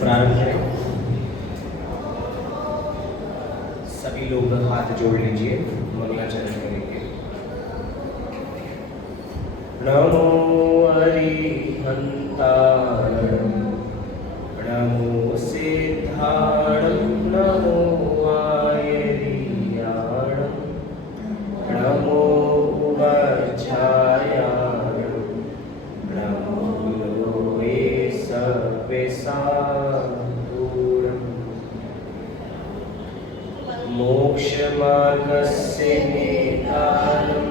प्रारंभ करें। सभी लोग हाथ जोड़ लीजिए, मंगलाचरण करेंगे। नमो अरिहंतारणं, नमो सिद्धाणं, नमो आयर्याणं, नमो उवर्छायाणं, नमो लोहे सव्यसाधूरम्। मोक्षमार्गस्य नेतारं,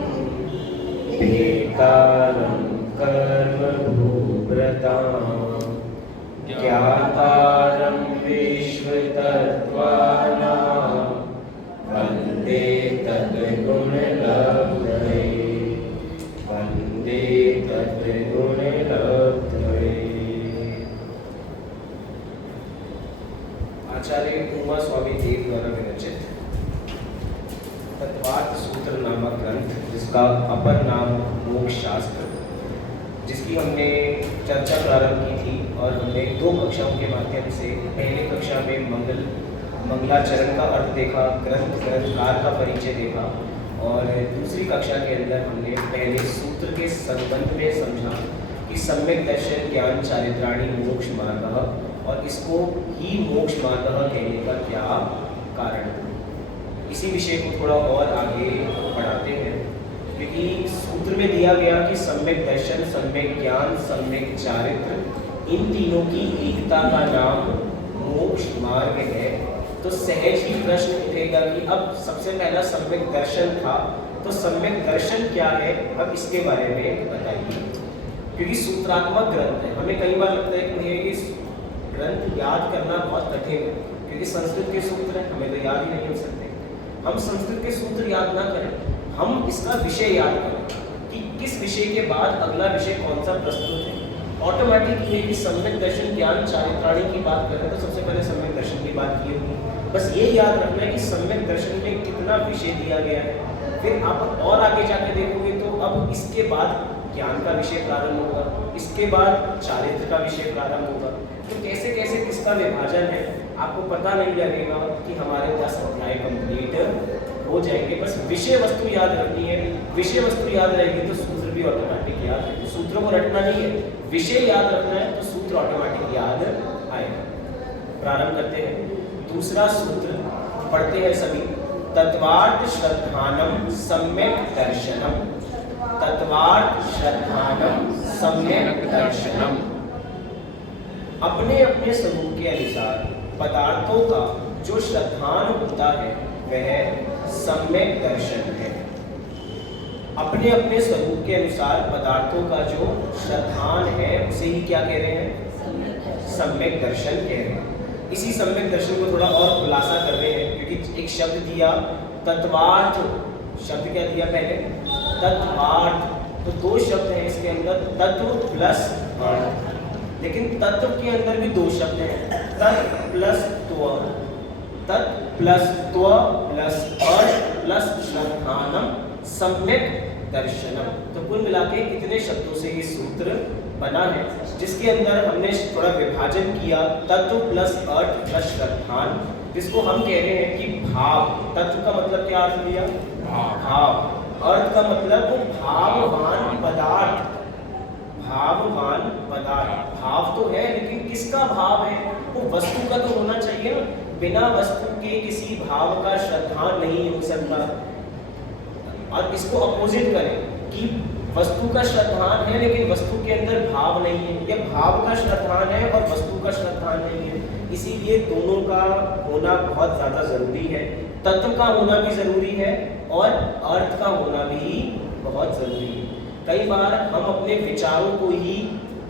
भेतारं कर्मभूभृतां, ज्ञातारं विश्वतत्त्वानां, वन्दे तद्गुणलब्धये, वन्दे तद्गुणलब्धये। आचार्य उमा स्वामी देव द्वारा विरचित तत्वार्थ सूत्र नामक ग्रंथ, जिसका अपर नाम मोक्ष शास्त्र, जिसकी हमने चर्चा प्रारंभ की थी और हमने 2 कक्षाओं के माध्यम से पहली कक्षा में मंगलाचरण का अर्थ देखा, ग्रंथकार का परिचय देखा, और दूसरी कक्षा के अंदर हमने पहले सूत्र के संबंध में समझा कि सम्यक दर्शन ज्ञान चारित्राणि मोक्ष मार्गः, और इसको ही मोक्ष मार्गः कहने का क्या कारण है। इसी विषय को थोड़ा और आगे बढ़ाते हैं, क्योंकि सूत्र में दिया गया कि सम्यक दर्शन, सम्यक ज्ञान, सम्यक चारित्र, इन तीनों की एकता का नाम मोक्ष मार्ग है। तो सहज ही प्रश्न उठेगा कि अब सबसे पहला सम्यक दर्शन था, तो सम्यक दर्शन क्या है, अब इसके बारे में बताइए। क्योंकि सूत्रात्मक ग्रंथ है, हमें कई बार लगता है कि ये ग्रंथ याद करना बहुत कठिन है, क्योंकि संस्कृत के सूत्र हैं, हमें तो याद ही नहीं हो सकते। हम संस्कृत के सूत्र याद ना करें, हम इसका विषय याद करें कि किस विषय के बाद अगला विषय कौन सा प्रस्तुत है। ऑटोमेटिक ये कि सम्यक दर्शन ज्ञान चारित्राणि की बात करें तो सबसे पहले सम्यक दर्शन की बात की होगी। बस ये याद रखना है कि सम्यक दर्शन में कितना विषय दिया गया है। फिर आप और आगे जाके देखोगे तो अब इसके बाद ज्ञान का विषय प्रारंभ होगा, इसके बाद चारित्र का विषय प्रारंभ होगा। तो कैसे कैसे किसका विभाजन है आपको पता नहीं लगेगा कि हमारे 10 अध्याय कंप्लीट हो जाएंगे। बस विषय वस्तु याद रखनी है, विषय वस्तु याद रहेगी तो सूत्र भी ऑटोमेटिक याद रहेगी। सूत्रों को रटना नहीं है, विषय याद रखना है तो सूत्र ऑटोमेटिक याद आएगा। प्रारंभ करते हैं। दूसरा सूत्र पढ़ते हैं सभी। तत्वार्थ श्रद्धानम सम्यक दर्शनम, तत्वार्थ श्रद्धानम सम्यक दर्शनम। अपने अपने स्वरूप के अनुसार पदार्थों का जो श्रद्धान होता है वह सम्यक दर्शन है। अपने अपने स्वरूप के अनुसार पदार्थों का जो श्रद्धान है उसे ही क्या कह रहे हैं, सम्यक दर्शन कह रहे हैं। इसी सम्यक दर्शन को थोड़ा और खुलासा कर रहे हैं, क्योंकि एक शब्द दिया तत्वार्थ, शब्द क्या दिया पहले, तत्वार्थ। तो 2 शब्द हैं इसके अंदर, तत्व प्लस अर्थ। लेकिन तत्व के अंदर भी 2 शब्द हैं, तत् प्लस त्व, तत् प्लस त्व प्लस अर्थ प्लस श्रद्धानम सम्यक दर्शनम। तो कुल मिला के इतने शब्दों से ये सूत्र बना है, जिसके अंदर हमने थोड़ा विभाजन किया, तत्व प्लस अर्थ प्लस श्रद्धान, जिसको हम कह रहे हैं कि भाव। तत्व का मतलब क्या अर्थ लिया, भाव। अर्थ का मतलब भाववान पदार्थ, भाववान पदार्थ। भाव तो है लेकिन किसका भाव है, वो वस्तु का तो होना चाहिए ना। बिना वस्तु के किसी भाव का श्रद्धान नहीं हो सकता। और इसको अपोजिट करें कि वस्तु का श्रद्धान है लेकिन वस्तु के अंदर भाव नहीं है, या भाव का श्रद्धान है और वस्तु का श्रद्धान नहीं है। इसीलिए दोनों का होना बहुत ज़्यादा जरूरी है। तत्व का होना भी जरूरी है और अर्थ का होना भी बहुत जरूरी है। कई बार हम अपने विचारों को ही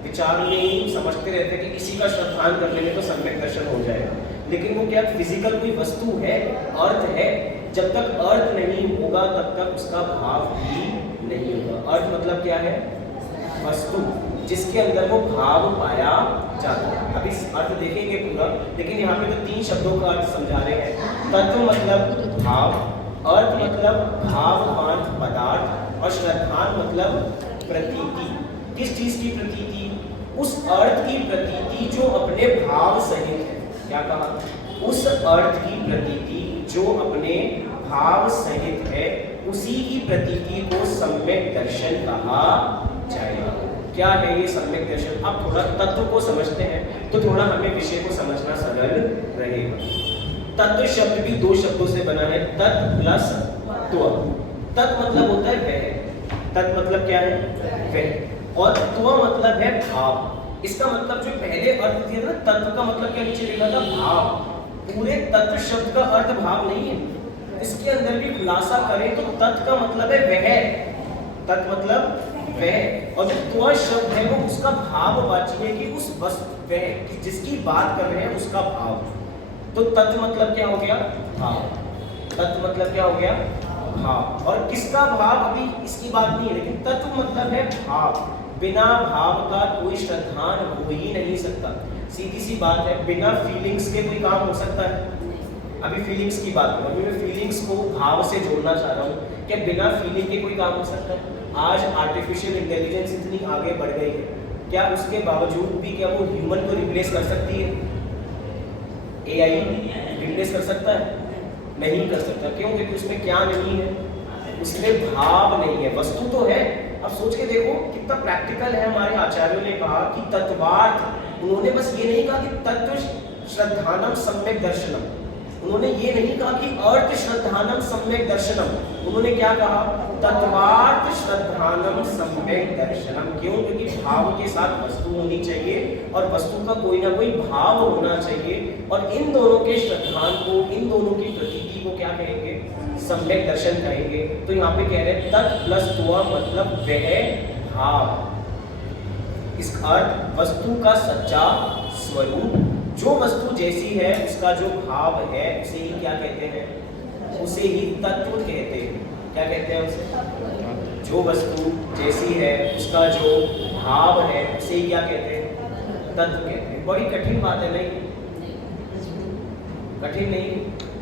विचार में ही समझते रहते हैं कि इसी का श्रद्धान कर लेंगे तो सम्यक दर्शन हो जाएगा, लेकिन वो क्या फिजिकल कोई वस्तु है, अर्थ है। जब तक अर्थ नहीं होगा तब तक उसका भाव भी नहीं होगा। अर्थ मतलब क्या है, वस्तु जिसके अंदर वो भाव पाया जाता है। अभी अर्थ देखेंगे पूरा, लेकिन यहाँ पे तो 3 शब्दों का अर्थ समझा रहे हैं। तत्व मतलब भाव, अर्थ मतलब भाववान पदार्थ, और श्रद्धान मतलब प्रतीति। किस चीज की प्रतीति, उस अर्थ की प्रतीति जो अपने भाव सहित है। क्या कहा? उस अर्थ की प्रतीति जो अपने भाव सहित है, उसी की प्रतीति को सम्यक दर्शन कहा जाएगा। क्या है ये सम्यक दर्शन? अब थोड़ा तत्व को समझते हैं तो थोड़ा हमें विषय को समझना सरल रहेगा। तत्व शब्द भी दो शब्दों से बना है, तत् प्लस त्व। तत् मतलब होता है वह, तत् मतलब क्या है? वह, और त्व मतलब है भाव। इसका मतलब जो पहले अर्थ दिया ना, तत्व का मतलब क्या नीचे लिखा था? भाव। पूरे तत्व शब्द का अर्थ भाव नहीं है, इसके अंदर भी खुलासा करें तो तत्व का मतलब है वह, तत्व मतलब वह, और जो त्व शब्द है वो उसका भाववाची है कि उस वस्तु, वह जिसकी बात कर रहे हैं उसका भाव। तो तत्व मतलब क्या हो गया? भाव। तत्व मतलब क्या हो गया? भाव। और किसका भाव अभी इसकी बात नहीं है, लेकिन तत्व मतलब है भाव। बिना भाव का कोई श्रद्धान हो ही नहीं सकता। सीधी सी बात है, बिना फीलिंग्स के कोई काम हो सकता है? अभी फीलिंग्स की बात करूं, मैं फीलिंग्स को भाव से जोड़ना चाह रहा हूँ। क्या बिना फीलिंग के कोई काम हो सकता है? आज आर्टिफिशियल इंटेलिजेंस इतनी आगे बढ़ गई है, क्या उसके बावजूद भी क्या वो ह्यूमन को रिप्लेस कर सकती है? एआई रिप्लेस कर सकता है? नहीं कर सकता। क्यों? क्योंकि उसमें क्या नहीं है? उसमें भाव नहीं है, वस्तु तो है। अब सोच के देखो कितना प्रैक्टिकल है। हमारे आचार्यों ने कहा कि तत्वार्थ, उन्होंने बस ये नहीं कहा कि तत्व श्रद्धानम सम्यक दर्शनम, उन्होंने ये नहीं कहा कि अर्थ श्रद्धानम सम्यक दर्शनम, उन्होंने क्या कहा? तत्वार्थ श्रद्धानम सम्यक दर्शनम। क्यों? क्योंकि भाव के साथ वस्तु होनी चाहिए और वस्तु का कोई ना कोई भाव होना चाहिए, और इन दोनों के श्रद्धान को, इन दोनों की प्रतीति को क्या कहेंगे? सम्यक दर्शन कहेंगे। तो यहाँ पे कह रहे हैं तत् प्लस त्व मतलब वह भाव। इस अर्थ वस्तु का सच्चा स्वरूप, जो वस्तु जैसी है उसका जो भाव है उसे ही क्या कहते हैं? उसे ही तत्व कहते हैं। क्या कहते हैं उसे? जो वस्तु जैसी है उसका जो भाव है उसे ही क्या कहते हैं? तत्व कहते हैं। बड़ी कठिन बात है, नहीं? कठिन नहीं,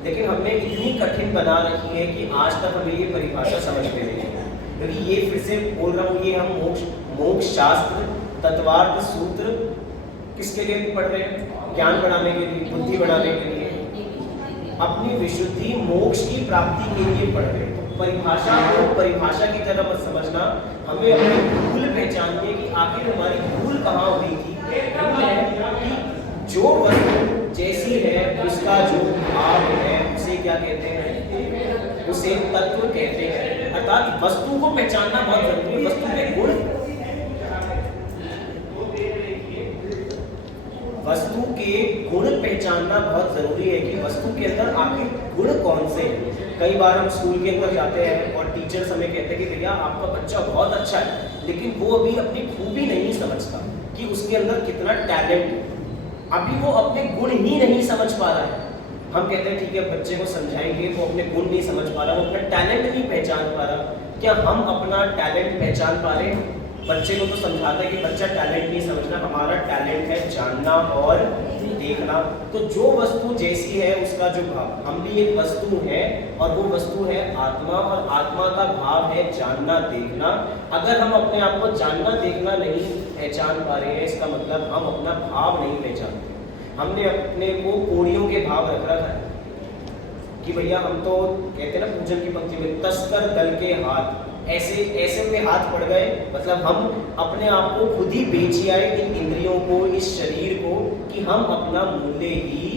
लेकिन हमने इतनी कठिन बना रखी है कि आज तक हमें ये परिभाषा समझ में नहीं है। क्योंकि ये फिर से बोल रहा हूँ, ये हम मोक्ष शास्त्र, तत्वार्थ सूत्र किसके लिए पढ़ रहे हैं? ज्ञान बढ़ाने के लिए, बुद्धि बढ़ाने के लिए, अपनी विशुद्धि मोक्ष की प्राप्ति के लिए पढ़ रहे हैं। तो परिभाषा को परिभाषा की तरह मत समझना, हमें अपनी भूल पहचानिए कि आखिर हमारी भूल कहाँ हुई थी। भूल है कि जो वस्तु जैसी है उसका जो भाव है उसे क्या कहते हैं? उसे तत्व कहते हैं। अर्थात वस्तु को पहचानना बहुत जरूरी है। वस्तु के गुण, वस्तु के गुण पहचानना बहुत जरूरी है कि वस्तु के अंदर आखिर गुण कौन से हैं। कई बार हम स्कूल के अंदर जाते हैं और टीचर्स हमें कहते हैं कि भैया आपका बच्चा बहुत अच्छा है, लेकिन वो अभी अपनी खूबी नहीं समझता कि उसके अंदर कितना टैलेंट है। अभी वो अपने गुण ही नहीं समझ पा रहा है। हम कहते हैं ठीक है, बच्चे को समझाएंगे, वो अपने गुण नहीं समझ पा रहा, वो अपना टैलेंट नहीं पहचान पा रहा। क्या हम अपना टैलेंट पहचान पा रहे हैं? बच्चे को तो समझाते हैं कि बच्चा टैलेंट नहीं समझना, हमारा टैलेंट है जानना और देखना। तो जो वस्तु जैसी है उसका जो भाव, हम भी एक वस्तु है और वो वस्तु है आत्मा, और आत्मा का भाव है जानना देखना। अगर हम अपने आप को जानना देखना नहीं पहचान पा रहे हैं, इसका मतलब हम अपना भाव नहीं पहचानते। हमने अपने को कोड़ियों के भाव रख रखा है कि भैया हम तो कहते हैं ना पूजन की पंक्ति में, तस्कर दल के हाथ, ऐसे ऐसे में हाथ पड़ गए, मतलब हम अपने आप को खुद ही बेच आए, इन इंद्रियों को, इस शरीर को, कि हम अपना मूल्य ही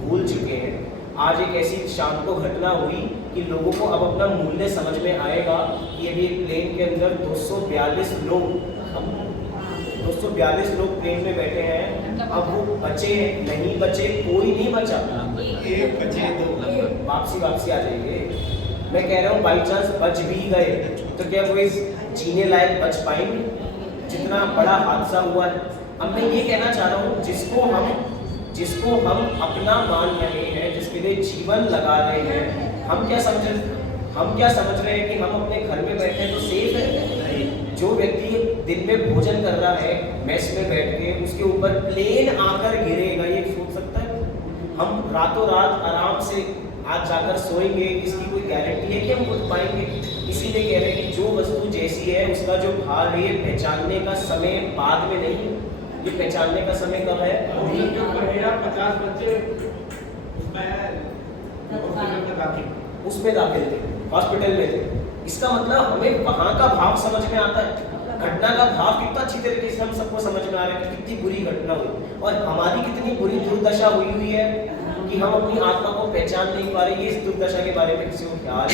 भूल चुके हैं। आज एक ऐसी शाम को घटना हुई कि लोगों को अब अपना मूल्य समझ में आएगा। ये भी एक प्लेन के अंदर 242 लोग प्लेन में बैठे हैं। अब वो बचे नहीं बचे, कोई नहीं बचा, एक बचे तो वापसी आ जाएंगे। मैं कह रहा हूँ बाई चांस बच भी गए तो क्या वो इस जीने लायक बच पाएंगे? जितना बड़ा हादसा हुआ है। अब मैं ये कहना चाह रहा हूँ, जिसको हम अपना मान रहे हैं, जिसके लिए जीवन लगा रहे हैं, हम क्या समझ रहे हैं कि हम अपने घर में बैठे हैं तो सेफ है? जो व्यक्ति दिन में भोजन कर रहा है मेस में बैठ के, उसके ऊपर प्लेन आकर गिरेगा, ये सोच सकता है? हम रातों रात आराम से आज जाकर सोएंगे, इसकी कोई गारंटी है कि हम उठ पाएंगे? इसीलिए कह रहे हैं कि जो वस्तु जैसी है उसका जो भाव है, पहचानने का समय बाद में नहीं, ये पहचानने का समय कब है? 50 बच्चे उसमें दाखिल थे, हॉस्पिटल में थे। इसका मतलब हमें वहां का भाव समझ में आता है, घटना का भाव कितना अच्छी तरीके से हम सबको समझ में आ रहा है कि कितनी बुरी घटना हुई और हमारी कितनी बुरी दुर्दशा हुई है कि हम अपनी आत्मा को पहचान नहीं पा रहे। ये इस दुर्दशा के बारे में किसी को ख्याल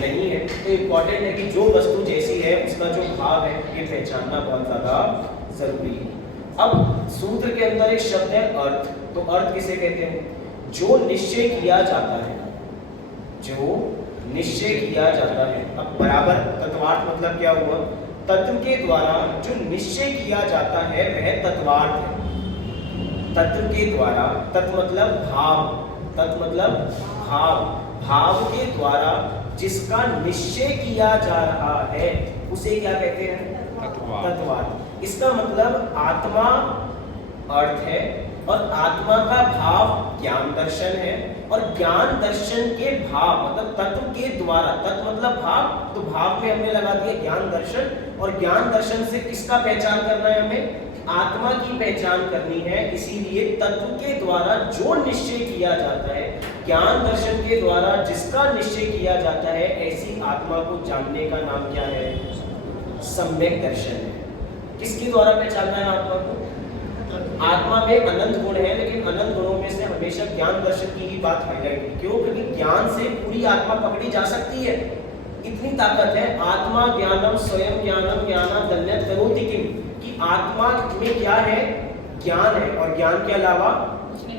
नहीं है। तो इम्पोर्टेंट है कि जो वस्तु जैसी है उसका जो भाव है ये पहचानना बहुत ज्यादा जरूरी है। अब सूत्र के अंदर एक शब्द है अर्थ। तो अर्थ किसे कहते हैं? जो निश्चय किया जाता है, जो निश्चय किया जाता है। अब बराबर तत्वार्थ मतलब क्या हुआ? तत्व के द्वारा जो निश्चय किया जाता है वह तत्वार्थ है। तत्व के द्वारा, तत्व मतलब भाव, तत्व मतलब भाव, भाव के द्वारा जिसका निश्चय किया जा रहा है उसे क्या कहते हैं? तत्वार्थ। इसका मतलब आत्मा अर्थ है और आत्मा का भाव ज्ञान दर्शन है और ज्ञान दर्शन के भाव मतलब तत्व के द्वारा, तत्व मतलब भाव, तो भाव में हमने लगा दिया ज्ञान दर्शन और ज्ञान दर्शन से किसका पहचान करना है? हमें आत्मा की पहचान करनी है। इसीलिए तत्व के द्वारा जो निश्चय किया जाता है, ज्ञान दर्शन के द्वारा जिसका निश्चय किया जाता है, ऐसी आत्मा को जानने का नाम क्या है? सम्यक दर्शन है। किसके द्वारा पहचानना है आत्मा को? आत्मा में अनंत गुण है, लेकिन अनंत गुणों में से हमेशा ज्ञान दर्शन की ही बात हाईलाइट की। क्यों? क्योंकि ज्ञान से पूरी आत्मा पकड़ी जा सकती है, इतनी ताकत है। आत्मा ज्ञानम स्वयं ज्ञानम ज्ञानादन्यत् करोति किम, कि आत्मा में क्या है? ज्ञान है और ज्ञान के अलावा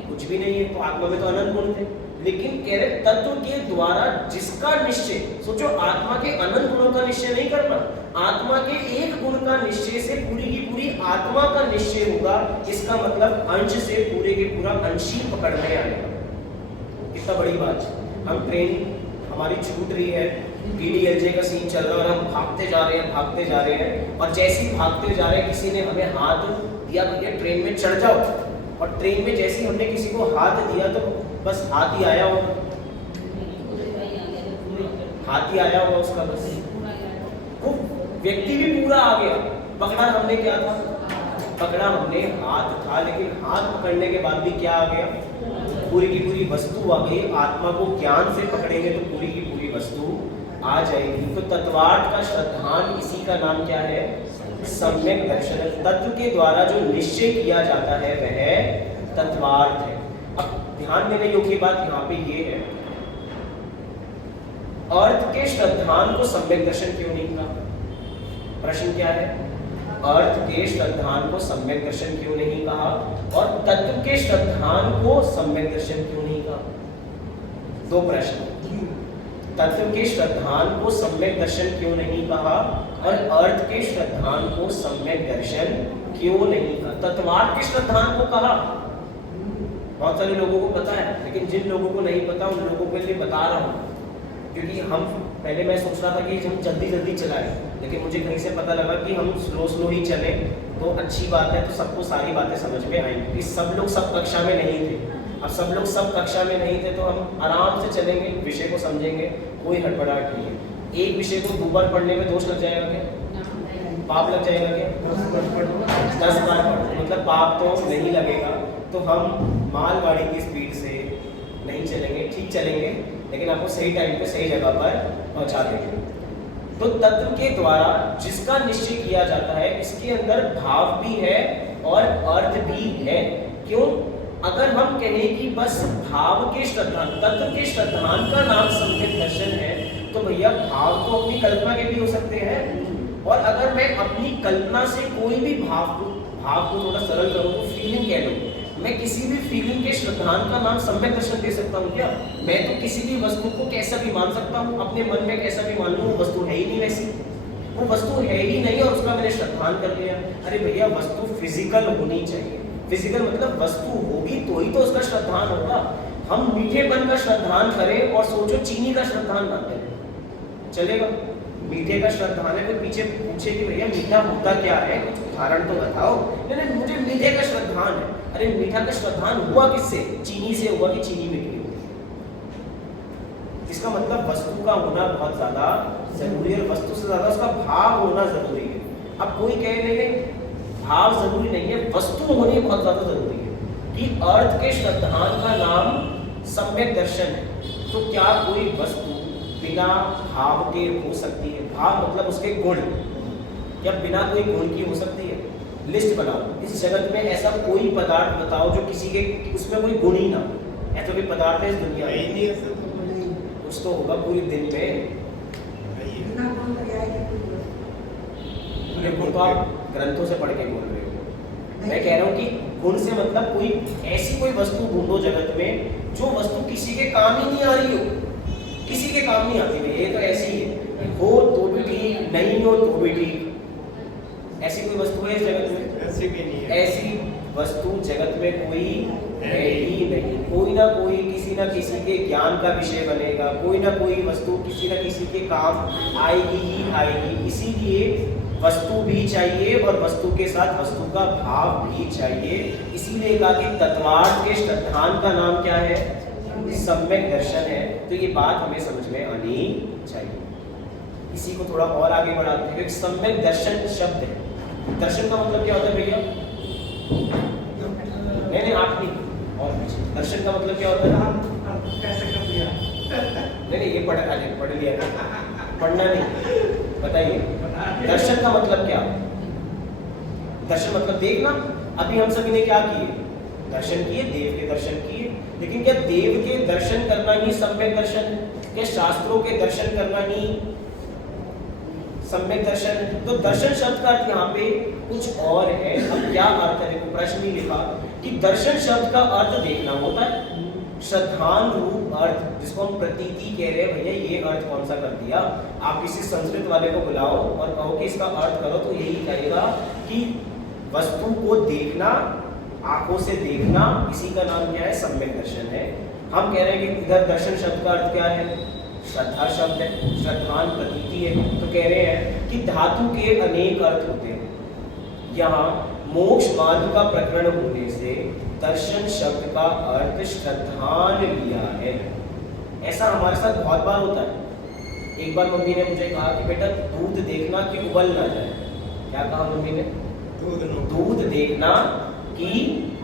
कुछ भी नहीं है। तो आत्मा में तो अनंत गुण थे, लेकिन कह रहे तत्व के द्वारा जिसका निश्चय। सोचो, आत्मा के अनंत गुणों का निश्चय नहीं करना, आत्मा के एक गुण का निश्चय से पूरी की पूरी आत्मा का निश्चय होगा। इसका मतलब अंश से पूरे के पूरा अंश ही पकड़ने आएगा। कितना बड़ी बात है। हम ट्रेन हमारी छूट रही है, DDLJ का सीन चल रहा है और हम भागते जा रहे हैं और जैसे ही भागते जा रहे हैं किसी ने हमें हाथ दिया, भैया ट्रेन में चढ़ जाओ, और ट्रेन में जैसे ही हमने किसी को हाथ दिया तो बस हाथ ही आया होगा, हाथ ही आया होगा उसका, बस वो व्यक्ति भी पूरा आ गया। पकड़ा हमने क्या था? पकड़ा हमने हाथ था, लेकिन हाथ पकड़ने के बाद भी क्या आ गया? पूरी की पूरी वस्तु आ गई। आत्मा को ज्ञान से पकड़ेंगे तो पूरी की पूरी वस्तु आ जाएगी। तो तत्वार्थ का श्रद्धान, इसी का नाम क्या है? सम्यक दर्शन। तत्व के द्वारा जो निश्चय किया जाता है वह तत्वार्थ है। अब ध्यान देने योग्य बात यहाँ पे ये है, अर्थ के श्रद्धान को सम्यक दर्शन क्यों नहीं कहा? प्रश्न क्या है? अर्थ के श्रद्धान को सम्यक दर्शन क्यों नहीं कहा और तत्व के श्रद्धान को सम्यक दर्शन क्यों नहीं कहा? दो प्रश्न। तत्व के श्रद्धान को सम्यक दर्शन क्यों नहीं कहा और अर्थ के श्रद्धान को सम्यक दर्शन क्यों नहीं कहा? तत्वार्थ के श्रद्धान को कहा, बहुत सारे लोगों को पता है, लेकिन जिन लोगों को नहीं पता उन लोगों के लिए बता रहा हूँ। क्योंकि हम पहले मैं सोच रहा था कि हम जल्दी जल्दी चलाएं, लेकिन मुझे कहीं से पता लगा कि हम स्लो स्लो ही चलें तो अच्छी बात है, तो सबको सारी बातें समझ में आएंगी। कि सब लोग सब कक्षा में नहीं थे, अब सब लोग सब कक्षा में नहीं थे तो हम आराम से चलेंगे, विषय को समझेंगे, कोई हड़बड़ाहट नहीं है। एक विषय को 2 बार पढ़ने में दोष लग जाएगा क्या? पाप लग जाएगा क्या? 10 बार पढ़ो मतलब पाप तो नहीं लगेगा। तो हम मालगाड़ी की स्पीड से नहीं चलेंगे, ठीक चलेंगे, लेकिन आपको सही टाइम पे सही जगह पर पहुंचा देंगे। तो तत्व के द्वारा जिसका निश्चय किया जाता है, इसके अंदर भाव भी है और अर्थ भी है। क्यों? अगर हम कहें कि बस भाव के श्रद्धान, तत्व के श्रद्धान का नाम सम्यक दर्शन है, तो भैया भाव तो अपनी कल्पना के भी हो सकते हैं। और अगर मैं अपनी कल्पना से कोई भी भाव को थोड़ा सरल करूँ तो फीलिंग कह लूँ, मैं किसी भी फीलिंग के श्रद्धान का नाम सम्यक दर्शन दे सकता हूँ क्या? मैं तो किसी भी वस्तु को कैसा भी मान सकता हूँ, अपने मन में कैसा भी मान लूँ, वो वस्तु है ही नहीं वैसी, वो वस्तु है ही नहीं और उसका मैंने श्रद्धान कर लिया। अरे भैया वस्तु फिजिकल होनी चाहिए, फिजिकल मतलब वस्तु होगी तो ही तो उसका श्रद्धान होगा। हम मीठेपन का श्रद्धान करें और सोचो चीनी का श्रद्धान ना करें, चलेगा? मीठे का श्रद्धान है, कोई पीछे पूछे कि भैया मीठा होता क्या है, कुछ उदाहरण तो बताओ। नहीं, मुझे मीठे का श्रद्धान है। अरे मीठा का श्रद्धान हुआ किससे? चीनी से हुआ कि चीनी मीठी होगी। इसका मतलब वस्तु का होना बहुत ज्यादा जरूरी है और वस्तु से ज्यादा उसका भाव होना जरूरी है। अब कोई कहे नहीं भाव जरूरी नहीं है, वस्तु होनी बहुत ज्यादा जरूरी है कि अर्थ के श्रद्धान का नाम सम्यक दर्शन है। तो क्या कोई वस्तु बिना भाव के हो सकती है? भाव मतलब उसके गुण, क्या बिना कोई गुण की हो सकती है? लिस्ट बनाओ, इस जगत में ऐसा कोई पदार्थ बताओ जो किसी के उसमें कोई गुण ही ना हो। ऐसा कोई पदार्थ है इस दुनिया में? कुछ तो होगा पूरे दिन में। गुण तो आप ग्रंथों से पढ़ के बोल रहे हो। मैं कह रहा हूँ कि गुण से मतलब कोई ऐसी कोई वस्तु ढूंढो जगत में जो वस्तु किसी के काम ही नहीं आ रही हो, किसी के काम नहीं आती। ये तो ऐसी है, हो तो भी ठीक, नहीं हो तो भी ठीक। ऐसी कोई वस्तु है इस जगत में? ऐसी भी नहीं है। ऐसी वस्तु जगत में कोई है ही नहीं। कोई ना कोई किसी ना किसी के ज्ञान का विषय बनेगा, कोई ना कोई वस्तु किसी ना किसी के काम आएगी ही आएगी। इसीलिए वस्तु भी चाहिए और वस्तु के साथ वस्तु का भाव भी चाहिए। इसीलिए कहा कि तत्वार्थ के श्रद्धान का नाम क्या है? सम्यक दर्शन है। तो ये बात हमें समझ में आनी चाहिए। इसी को थोड़ा और आगे बढ़ाते हैं। एक सम्यक दर्शन शब्द है, दर्शन का मतलब क्या होता है भैया? नहीं आप नहीं, और दर्शन का मतलब क्या होता है? कैसे कर दिया? नहीं ये पढ़ लिया था, पढ़ना नहीं। बताइए दर्शन का मतलब क्या? दर्शन मतलब देखना। अभी हम सभी ने क्या किए? दर्शन किए, देव के दर्शन किए। लेकिन क्या देव के दर्शन करना ही सम्यक दर्शन है? क्या शास्त्रों के दर्शन करना ही सम्यक दर्शन है? तो दर्शन शब्द का अर्थ यहाँ पे कुछ और है। अब क्या अर्थ है? देखो प्रश्न ही लिखा कि दर्शन शब्द का अर्थ देखना होता है। श्रद्धान रूप अर्थ, जिसको हम प्रतीति कह रहे हैं, भैया ये अर्थ कौन सा कर दिया? आप किसी संस्कृत वाले को बुलाओ और कहो कि इसका अर्थ करो, तो यही कहेगा कि वस्तु को देखना, आंखों से देखना, इसी का नाम क्या है? सम्यक दर्शन है। हम कह रहे हैं कि इधर दर्शन शब्द का अर्थ क्या है? श्रद्धा शब्द है, श्रद्धान प्रतीति है। तो कह रहे हैं कि धातु के अनेक अर्थ होते हैं। यहाँ मोक्ष मार्ग का प्रकरण होने से दर्शन शब्द का अर्थ श्रद्धान लिया है। ऐसा हमारे साथ बहुत बार होता है। एक बार मम्मी ने मुझे कहा कि बेटा दूध देखना कि उबल ना जाए। क्या कहा मम्मी ने? दूध देखना कि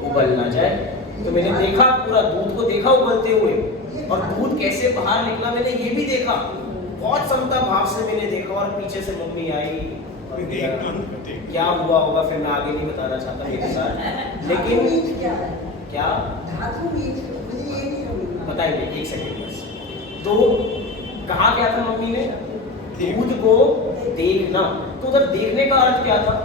उबल ना जाए। तो मैंने देखा, पूरा दूध को देखा उबलते हुए, और दूध कैसे बाहर निकला मैंने ये भी देखा। बहुत समता भाव से मैंने देखा, और पीछे से मम्मी आई। क्या हुआ होगा फिर मैं आगे नहीं बताना चाहता मेरे साथ, लेकिन क्या बताइए एक सेकंड बस। तो कहा क्या था मम्मी ने? दूध को देखना। तो उधर देखने का अर्थ क्या था?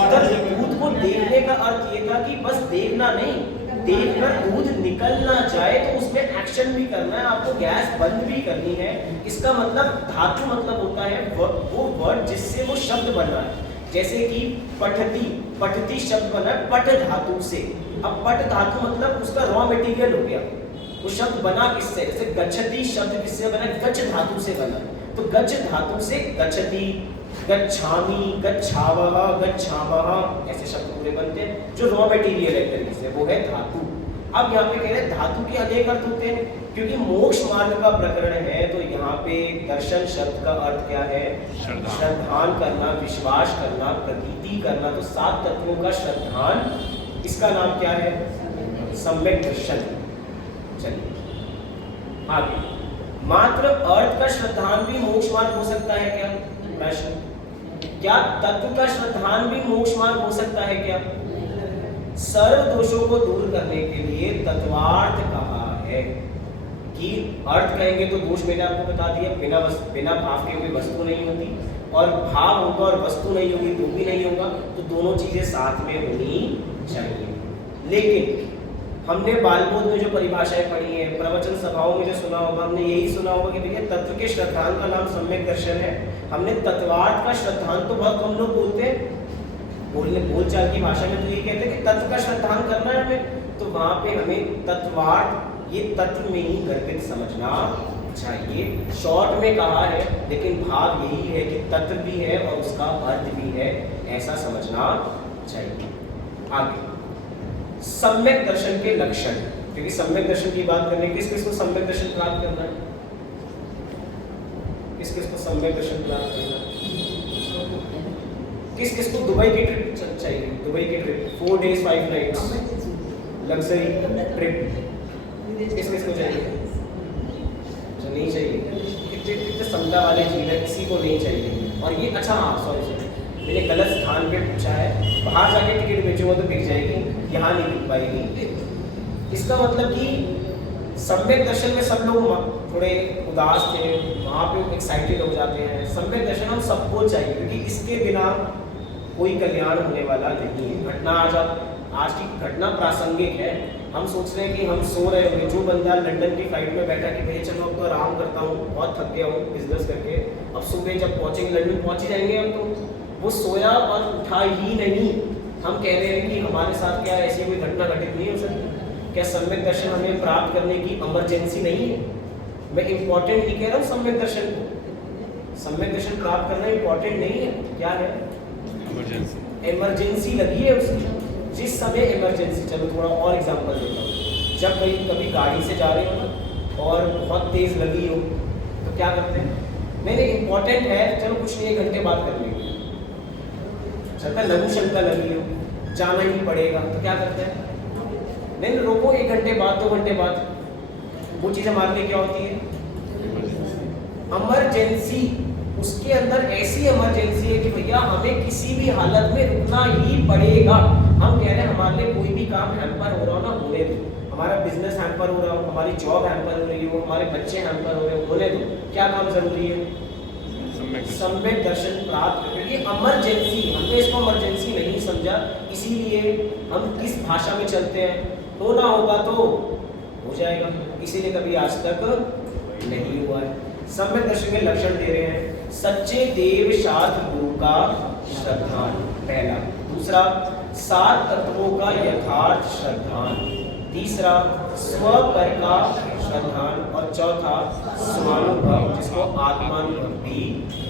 उधर दूध को देखने का अर्थ ये था कि बस देखना नहीं, देखकर दूध निकल ना जाए तो उसमें एक्शन भी करना है, आपको गैस बंद भी करनी है। इसका मतलब धातु मतलब होता है वो वर्ड जिससे वो शब्द बना है। जैसे कि पठती, पठती शब्द बना पट धातु से। अब पट धातु मतलब उसका रॉ मटेरियल हो गया। वो शब्द बना किससे? जैसे गच्छति शब्द किससे बना? गच्छ धातु से बना। तो गच्छ धातु से गच्छति, गच्छामि, गच्छावः, गच्छामः, ऐसे शब्द पूरे बनते हैं जो रॉ मटेरियल है तरीके से, वो है धातु। अब यहाँ पे कह रहे हैं धातु के अनेक अर्थ होते हैं, क्योंकि मोक्ष मार्ग का प्रकरण है। तो यहाँ पे दर्शन शब्द का अर्थ क्या है? श्रद्धान करना, विश्वास करना, प्रतीति करना। तो 7 तत्वों का श्रद्धान, इसका नाम क्या है? सम्यक दर्शन। चलिए आगे। मात्र अर्थ का श्रद्धान भी मोक्ष मार्ग हो सकता है क्या? प्रश्न। क्या तत्व का श्रद्धान भी मोक्ष मार्ग हो सकता है क्या? सर्व दोषों को दूर करने के लिए तत्वार्थ कहा है कि अर्थ कहेंगे तो दोष मैंने आपको बता दिया, बिना भाव के कोई वस्तु नहीं होती, और भाव होगा और वस्तु नहीं होगी तो भी नहीं होगा। तो दोनों चीजें साथ में होनी चाहिए। लेकिन हमने बालबोध में जो परिभाषाएं पढ़ी हैं, प्रवचन सभाओं में जो सुना होगा, हमने यही सुना होगा कि भैया तत्व के श्रद्धान का नाम सम्यक दर्शन है। हमने तत्वार्थ का श्रद्धान तो बहुत कम लोग बोलते हैं, बोलचाल की भाषा में तो ये कहते हैं कि तत्व का श्रद्धान करना है हमें। तो वहां पे हमें तत्वार्थ ये तत्व में ही गर्भित समझना चाहिए। शॉर्ट में कहा है, लेकिन भाव यही है कि तत्व भी है और उसका अर्थ भी है, ऐसा समझना चाहिए। आगे सम्यक दर्शन के लक्षण, क्योंकि सम्यक दर्शन की बात करने, किस किस को सम्यक दर्शन प्राप्त करना है? किस किस को सम्यक दर्शन प्राप्त करना है? किस किस को दुबई की ट्रिप चाहिए? दुबई की trip 4 days 5 nights luxury trip किस किस को चाहिए? जो नहीं चाहिए, कितने समझा वाले जीव है, किसी को नहीं चाहिए। और ये अच्छा, हाँ सॉरी मैंने गलत स्थान पे पूछा है। बाहर जाके टिकट बेचूंगा तो बिक जाएगी, यहाँ नहीं बिक पाएगी। इसका मतलब कि सम्यक दर्शन में सब लोग थोड़े उदास थे, वहाँ पे एक्साइटेड हो जाते हैं। सम्यक दर्शन हम सबको चाहिए, क्योंकि इसके बिना कोई कल्याण होने वाला नहीं है। घटना आज की घटना प्रासंगिक है। हम सोच रहे हैं कि हम सो रहे होंगे, जो बंदा लंदन की फ्लाइट में बैठा कि भैया चलो अब तो आराम करता हूँ, बहुत थक गया हूँ बिजनेस करके, अब सुबह जब पहुँचेंगे लंदन पहुँच ही जाएंगे, हम तो वो सोया और उठा ही नहीं। हम कह रहे हैं कि हमारे साथ क्या ऐसी कोई घटना घटित नहीं हो सकती? क्या सम्यक दर्शन हमें प्राप्त करने की इमरजेंसी नहीं है? मैं इम्पोर्टेंट नहीं कह रहा हूँ सम्यक दर्शन को, सम्यक दर्शन प्राप्त करना इम्पोर्टेंट नहीं है। क्या है? इमरजेंसी लगी है उसकी। जिस समय इमरजेंसी, चलो थोड़ा और एग्जांपल देता हूँ। जब कभी गाड़ी से जा रहे हो ना और बहुत तेज़ लगी हो तो क्या करते हैं? नहीं इम्पोर्टेंट है, चलो कुछ नहीं 1 घंटे बाद कर लेंगे। चलता लघु शंका लगी हो, जाना ही पड़ेगा, तो क्या करते हैं? नहीं रोको, 1 घंटे बाद 2 घंटे बाद। वो चीज़ हमारे लिए क्या होती है? इमरजेंसी। उसके अंदर ऐसी इमरजेंसी है कि भैया हमें किसी भी हालत में रुकना ही पड़ेगा। हम कह रहे हैं हमारे लिए कोई भी काम हैम्पर हो रहा हो ना, होने दो। हमारा बिजनेस हैम्पर हो रहा हो, हमारी जॉब हैम्पर हो रही हो, हमारे बच्चे हैम्पर हो रहे हो, होने दो। क्या काम जरूरी है? सम्यक दर्शन प्राप्त करने की इमरजेंसी। हमने इसको इमरजेंसी नहीं समझा, इसीलिए हम किस भाषा में चलते हैं? होना होगा तो हो जाएगा, इसीलिए कभी आज तक नहीं हुआ है। सम्यक दर्शन के लक्षण दे रहे हैं। सच्चे देव शास्त्र गुरु का श्रद्धान, पहला। दूसरा, 7 तत्वों का यथार्थ श्रद्धान। तीसरा, स्व पर का श्रद्धान। और चौथा, स्वानुभव, जिसको आत्मानुभव भी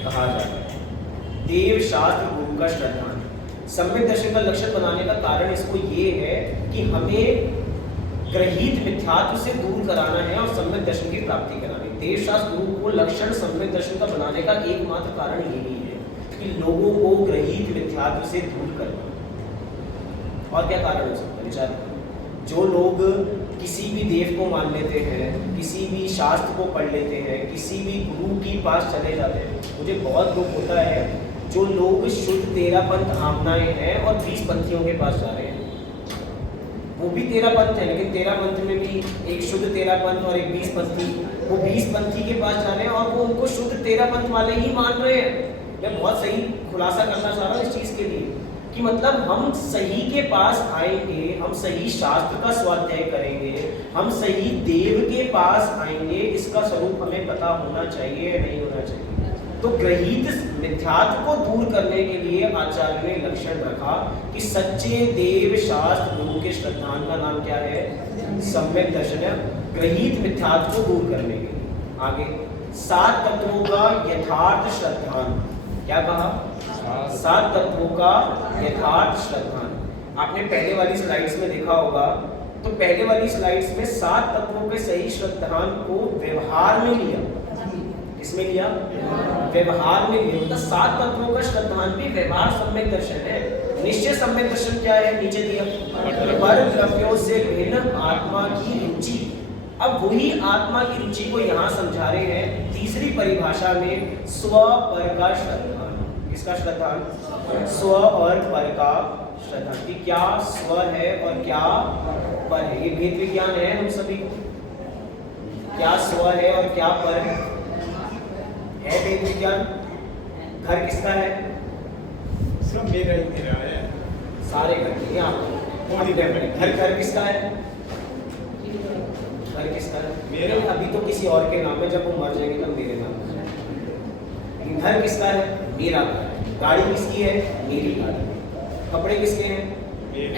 कहा जाता है। देव शास्त्र गुरु का श्रद्धान। सम्यक दर्शन का लक्षण बनाने का कारण इसको ये है कि हमें ग्रहित मिथ्यात्व से दूर कराना है और सम्यक दर्शन की प्राप्ति करानी। देव शास्त्र गुरु को लक्षण सम्यक दर्शन का बनाने का एकमात्र कारण यही है कि लोगों को ग्रहित मिथ्यात्व से दूर करना। और क्या कारण हो सकता है? विचार, जो लोग किसी भी देव को मान लेते हैं, किसी भी शास्त्र को पढ़ लेते हैं, किसी भी गुरु के पास चले जाते हैं। मुझे बहुत दुख होता है जो लोग शुद्ध 13 पंथ अपनाए हैं और 20 पंथियों के पास जा रहे हैं। वो भी 13 पंथ है, लेकिन 13 पंथ में भी एक शुद्ध 13 पंथ और एक 20 पंथी, वो 20 पंथी के पास जा रहे हैं और वो उनको शुद्ध 13 पंथ वाले ही मान रहे हैं। मैं बहुत सही खुलासा करना चाह रहा हूँ इस चीज़ के लिए कि मतलब हम सही के पास आएंगे, हम सही शास्त्र का स्वाध्याय करेंगे, हम सही देव के पास आएंगे, इसका स्वरूप हमें पता होना चाहिए या नहीं होना चाहिए। तो ग्रहित मिथ्यात्व को दूर करने के लिए आचार्य ने लक्षण रखा कि सच्चे देव शास्त्र गुरु के श्रद्धान का नाम क्या है? सम्यक दर्शन है। ग्रहित मिथ्यात्व को दूर करने के लिए। आगे, 7 तत्वों का यथार्थ श्रद्धान। क्या कहा? 7 तत्वों का यथार्थ श्रद्धान। आपने पहले वाली स्लाइड्स में देखा होगा, तो पहले वाली स्लाइड्स में 7 तत्वों के सही श्रद्धान को व्यवहार में लिया। किसमें लिया? व्यवहार में लिया। तो 7 तत्वों का श्रद्धान भी व्यवहार सम्यक दर्शन है। निश्चय सम्यक दर्शन क्या है? नीचे दिया, पर द्रव्यों से भिन्न आत्मा की रुचि। अब वही आत्मा की रुचि को यहाँ समझा रहे हैं तीसरी परिभाषा में, स्व पर का श्रद्धान। किसका श्रद्धान? स्व और पर का श्रद्धान। कि क्या स्व है और क्या पर है, ये भेद विज्ञान है हम सभी को। क्या स्व है और क्या पर है भेद विज्ञान। घर किसका है? सब मेरा ही मेरा है, सारे घर के। घर किसका है? घर किसका है? मेरे। अभी तो किसी और के नाम है, जब वो मर जाएंगे तब मेरे नाम है। लेकिन घर किसका है? मेरा। गाड़ी किसकी है? मेरी गाड़ी। कपड़े किसके हैं?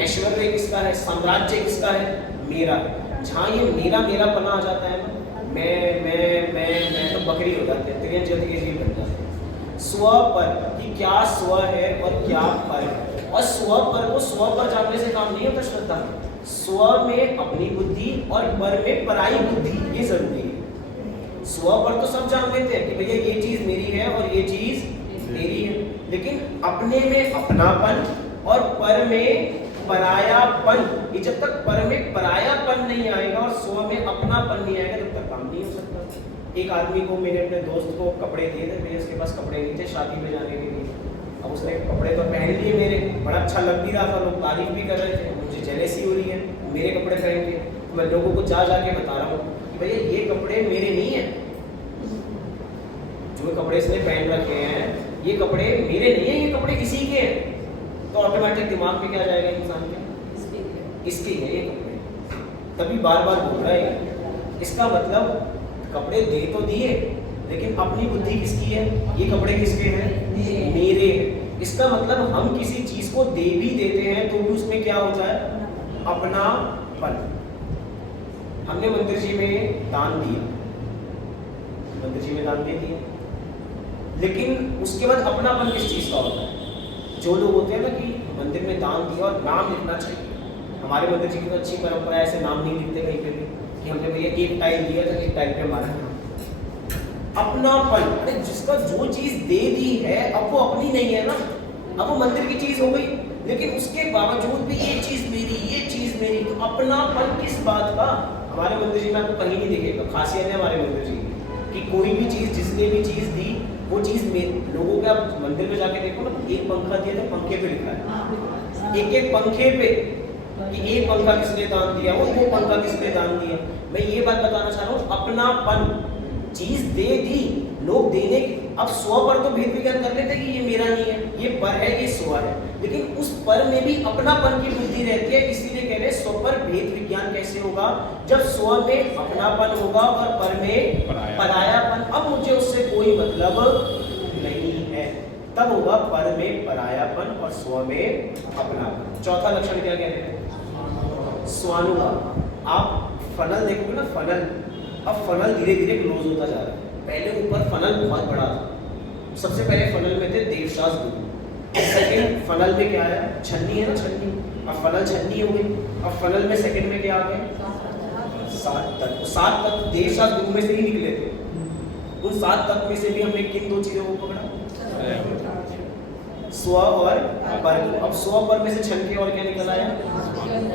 ऐश्वर्य किसका है? साम्राज्य किसका है? मेरा। जहाँ ये मेरा मेरा पना आ जाता है ना, मैं तो बकरी हो जाते हैं, तेरे जल्दी जीव बन जाते हैं। स्व पर कि क्या स्व है और क्या पर है। और स्व पर को स्व पर जानने से काम नहीं होता श्रद्धा। स्व में अपनी बुद्धि और पर में पराई बुद्धि, ये जरूरी है। स्व पर तो सब जान लेते हैं कि भैया ये चीज मेरी है और ये चीज मेरी है, लेकिन अपने में अपनापन और पर में परायापन, ये जब तक पर में परायापन नहीं आएगा और स्व में अपनापन नहीं आएगा तब तक काम नहीं हो सकता। एक आदमी को, मैंने अपने दोस्त को कपड़े दिए थे, मेरे उसके पास कपड़े नहीं थे शादी में जाने के लिए। अब उसने कपड़े तो पहन लिए मेरे, बड़ा अच्छा लग भी रहा था, लोग तारीफ भी कर रहे थे, मुझे जेलसी हो रही है मेरे कपड़े पहन के। तो मैं लोगों को जा के बता रहा हूँ कि भैया ये कपड़े मेरे नहीं है, जो कपड़े इसने पहन रखे हैं ये कपड़े मेरे नहीं है, ये कपड़े किसी के हैं। तो ऑटोमेटिक दिमाग में क्या जाएगा इंसान के, इसके है ये कपड़े, तभी बार बार बोल रहा है। इसका मतलब कपड़े दे तो दिए, लेकिन अपनी बुद्धि किसकी है, ये कपड़े किसके हैं, मेरे। इसका मतलब हम किसी चीज को दे भी देते हैं तो भी उसमें क्या होता है, अपनापन। हमने मंदिर जी में दान दिया, मंदिर जी में दान दे दिया, लेकिन उसके बाद अपनापन किस चीज का होता है। जो लोग होते हैं ना कि मंदिर में दान दिया और नाम लिखना चाहिए, हमारे मंदिर जी की तो अच्छी परंपरा है, ऐसे नाम नहीं लिखते कहीं पे भी कि हमने भैया एक टाइल दिया तो एक टाइल पे हमारा नाम। अपनापन, अरे जिसका जो चीज दे दी है अब वो अपनी नहीं है ना, अब वो मंदिर की चीज हो गई, लेकिन उसके बावजूद भी ये चीज मेरी, ये चीज मेरी। तो अपनापन किस बात का, हमारे मंदिर जी में आपको कहीं नहीं दिखेगा। खासियत है हमारे मंदिर जी की कि कोई भी चीज, जिसने भी चीज दी वो चीज लोगों के, आप मंदिर में जाके देखो ना, एक पंखा दिया तो पंखे पे लिखा है, एक एक पंखे पे कि एक पंखा किसने दान दिया, वो पंखा किसने दान दिया। मैं ये बात बताना चाह रहा हूँ, अपनापन, चीज दे दी, लोग देने की। अब स्व पर तो भेद विज्ञान कर लेते कि ये मेरा नहीं है, ये पर है, ये स्व है, लेकिन उस पर में भी अपनापन की बुद्धि रहती है। इसीलिए कह रहे हैं स्व पर भेद विज्ञान कैसे होगा, जब स्व में अपनापन होगा और पर में परायापन। अब मुझे उससे कोई मतलब नहीं है, तब होगा पर में परायापन और स्व में अपनापन। चौथा लक्षण क्या कह रहे हैं, स्वानुभाव। आप फनल देखोगे ना, फनल, अब फनल धीरे धीरे क्लोज होता जा रहा है। पहले ऊपर फनल बहुत बड़ा था, सबसे पहले फनल में थे देवशास गुरु, सेकंड फनल में क्या आया, छन्नी है ना, छन्नी, अब फनल छन्नी हो गई। अब फनल में सेकंड में क्या आ गया, सात तत्व। सात तत्व देवशास गुरु में से ही निकले थे। उन सात तत्व में से भी हमने किन दो चीजों को पकड़ा, स्व और पर। अब स्व पर में से छन के और क्या निकल आया,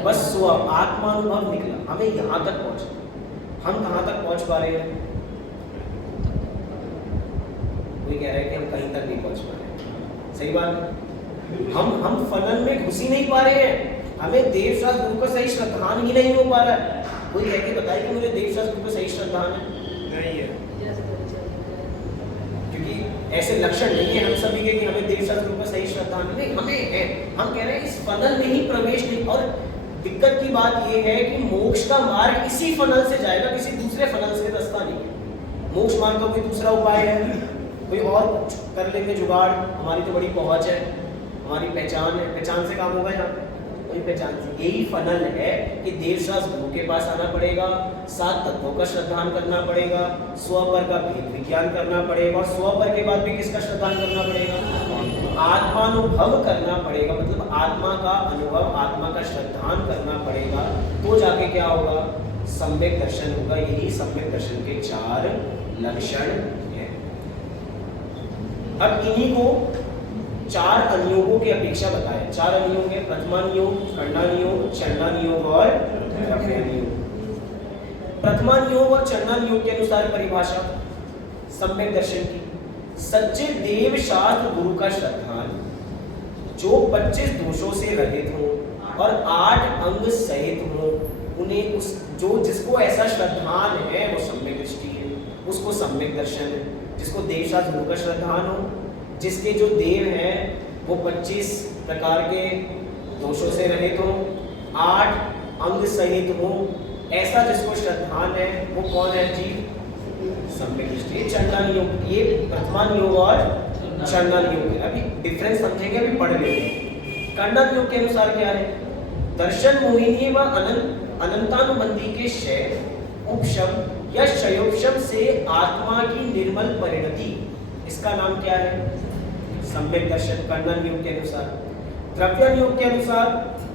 बस स्व, आत्मानुभव निकला। हमें यहाँ तक पहुंचे, हम कहाँ तक पहुंच पा रहे हैं, कोई कह रहा है कि हम कहीं तक नहीं पहुंच पा रहे। सही बात है, हम फनल में घुस ही नहीं पा रहे हैं, हमें देवशास्त्र गुरु का सही श्रद्धान ही नहीं हो पा रहा है। कोई कह के बताए कि मुझे देवशास्त्र गुरु का सही श्रद्धान है, नहीं है, क्योंकि ऐसे लक्षण नहीं है हम सभी के कि हमें देवशास्त्र गुरु का सही श्रद्धान नहीं, हमें है। हम कह रहे हैं इस फनल में ही प्रवेश नहीं। और दिक्कत की बात यह है कि मोक्ष का मार्ग इसी फनल से जाएगा, किसी दूसरे फनल से रास्ता नहीं है। मोक्ष मार्ग का कोई दूसरा उपाय है, कोई और कर लेंगे जुगाड़, हमारी तो बड़ी पहुंच है, हमारी पहचान है, पहचान से काम होगा यहाँ पे, कोई पहचान से। यही फनल है कि देवशास्त्र गुरु के पास आना पड़ेगा, सात तत्वों का श्रद्धान करना पड़ेगा, स्व पर का भेद विज्ञान करना पड़ेगा, और स्व पर के बाद भी किसका श्रद्धान करना पड़ेगा, आत्मानुभव करना पड़ेगा। मतलब आत्मा का अनुभव, आत्मा का श्रद्धान करना पड़ेगा, तो जाके क्या होगा, सम्यक दर्शन होगा। यही सम्यक दर्शन के 4 लक्षण हैं। अब इन्हीं को 4 अनुयोगों की अपेक्षा बताया। 4 अनुयोग है, प्रथमानुयोग, खंडानुयोग, चंडानुयोग और द्रव्यानुयोग। प्रथमानुयोग और चंडानुयोग के अनुसार परिभाषा सम्यक दर्शन की, सच्चे देव शास्त्र गुरु का श्रद्धान जो 25 दोषों से रहित हो और 8 अंग सहित हो, उन्हें उस जो जिसको ऐसा श्रद्धान है वो सम्यक दृष्टि है, उसको सम्यक दर्शन है। जिसको देव शास्त्र गुरु का श्रद्धान हो, जिसके जो देव हैं वो 25 प्रकार के दोषों से रहित हो, 8 अंग सहित हो, ऐसा जिसको श्रद्धान है वो कौन है जी, सम्यक दृष्टि। चंडान योग, ये प्रथमान योग और चंडान योग है। अभी डिफरेंस समझेंगे, अभी पढ़ लेंगे। खंडन योग के अनुसार क्या है, दर्शन मोहिनी व अनंतानुबंधी के क्षय, उपशम या क्षयोपशम से आत्मा की निर्मल परिणति, इसका नाम क्या है, सम्यक दर्शन। खंडन योग के अनुसार। द्रव्यान योग के अनुसार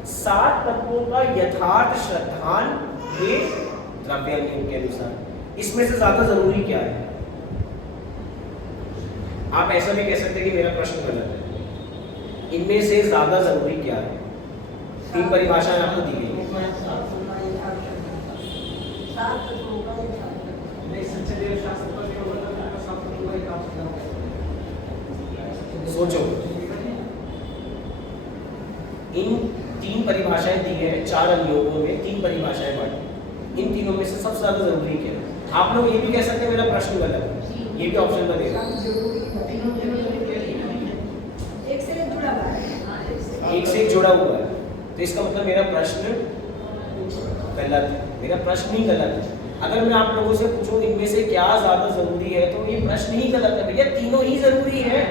7 तत्वों का यथार्थ श्रद्धान, ये द्रव्यान योग के अनुसार। इसमें से ज्यादा जरूरी क्या है, आप ऐसा भी कह सकते हैं कि मेरा प्रश्न गलत है, इनमें से ज्यादा जरूरी क्या है? 3 परिभाषाएं आपको दी गई हैं। सोचो, इन 3 परिभाषाएं दी हैं, 4 अनुयोगों में 3 परिभाषाएं बांटी। इन तीनों में से सबसे ज्यादा जरूरी क्या है? आप लोग ये भी कह सकते हैं मेरा प्रश्न गलत है, ये भी ऑप्शन में देगा। एक से एक जुड़ा हुआ है, तो इसका मतलब मेरा प्रश्न गलत है, मेरा प्रश्न ही गलत है। अगर मैं आप लोगों से पूछूं इनमें से क्या ज्यादा जरूरी है, तो ये प्रश्न ही गलत है। भैया तीनों ही जरूरी है।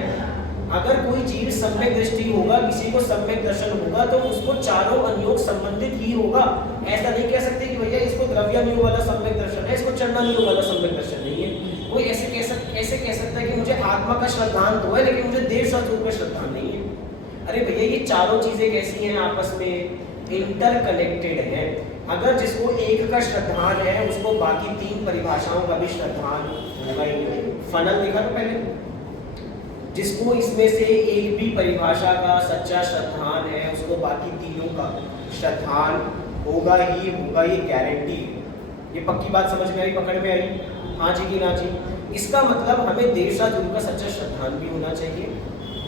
अगर कोई जीव सम्यक दृष्टि होगा, किसी को सम्यक दर्शन होगा, तो उसको चारों अनुयोग संबंधित ही होगा। ऐसा नहीं कह सकते कि भैया इसको द्रव्यानुयोग वाला सम्यक दर्शन है, इसको चरणानुयोग वाला सम्यक दर्शन नहीं है। कोई ऐसे कह सकता है कि मुझे आत्मा का श्रद्धांत तो है, लेकिन मुझे देव स्वरूप का श्रद्धांत नहीं है। अरे भैया ये चारों चीजें कैसी हैं? आपस में इंटरकनेक्टेड हैं। अगर जिसको एक का श्रद्धान है, उसको बाकी 3 परिभाषाओं का भी श्रद्धान होगा ही। फनल देखा तो पहले, जिसको इसमें से एक भी परिभाषा का सच्चा श्रद्धान है, उसको बाकी तीनों का श्रद्धान होगा ही होगा, ये गारंटी है। ये पक्की बात समझ में आई, पकड़ में आई? हाँ जी कि ना जी? इसका मतलब हमें देवशास्त्र का सच्चा श्रद्धान भी होना चाहिए।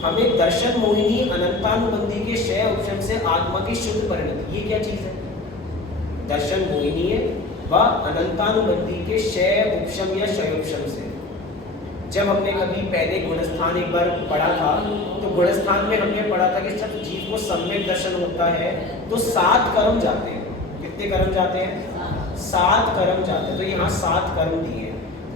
हमें दर्शन मोहिनी अनंतानुबंधी के क्षय उपशम से आत्मा की शुद्ध परिणति, ये क्या चीज है? दर्शन मोहिनी व अनंतानुबंधी के क्षय उपशम या क्षय उपशम से। जब हमने कभी पहले गुणस्थान एक बार पढ़ा था, तो गुणस्थान में हमने पढ़ा था कि जब जीव को सम्यक दर्शन होता है तो 7 कर्म जाते हैं। कितने कर्म जाते हैं? 7 कर्म जाते हैं। तो यहाँ 7 कर्म दिए,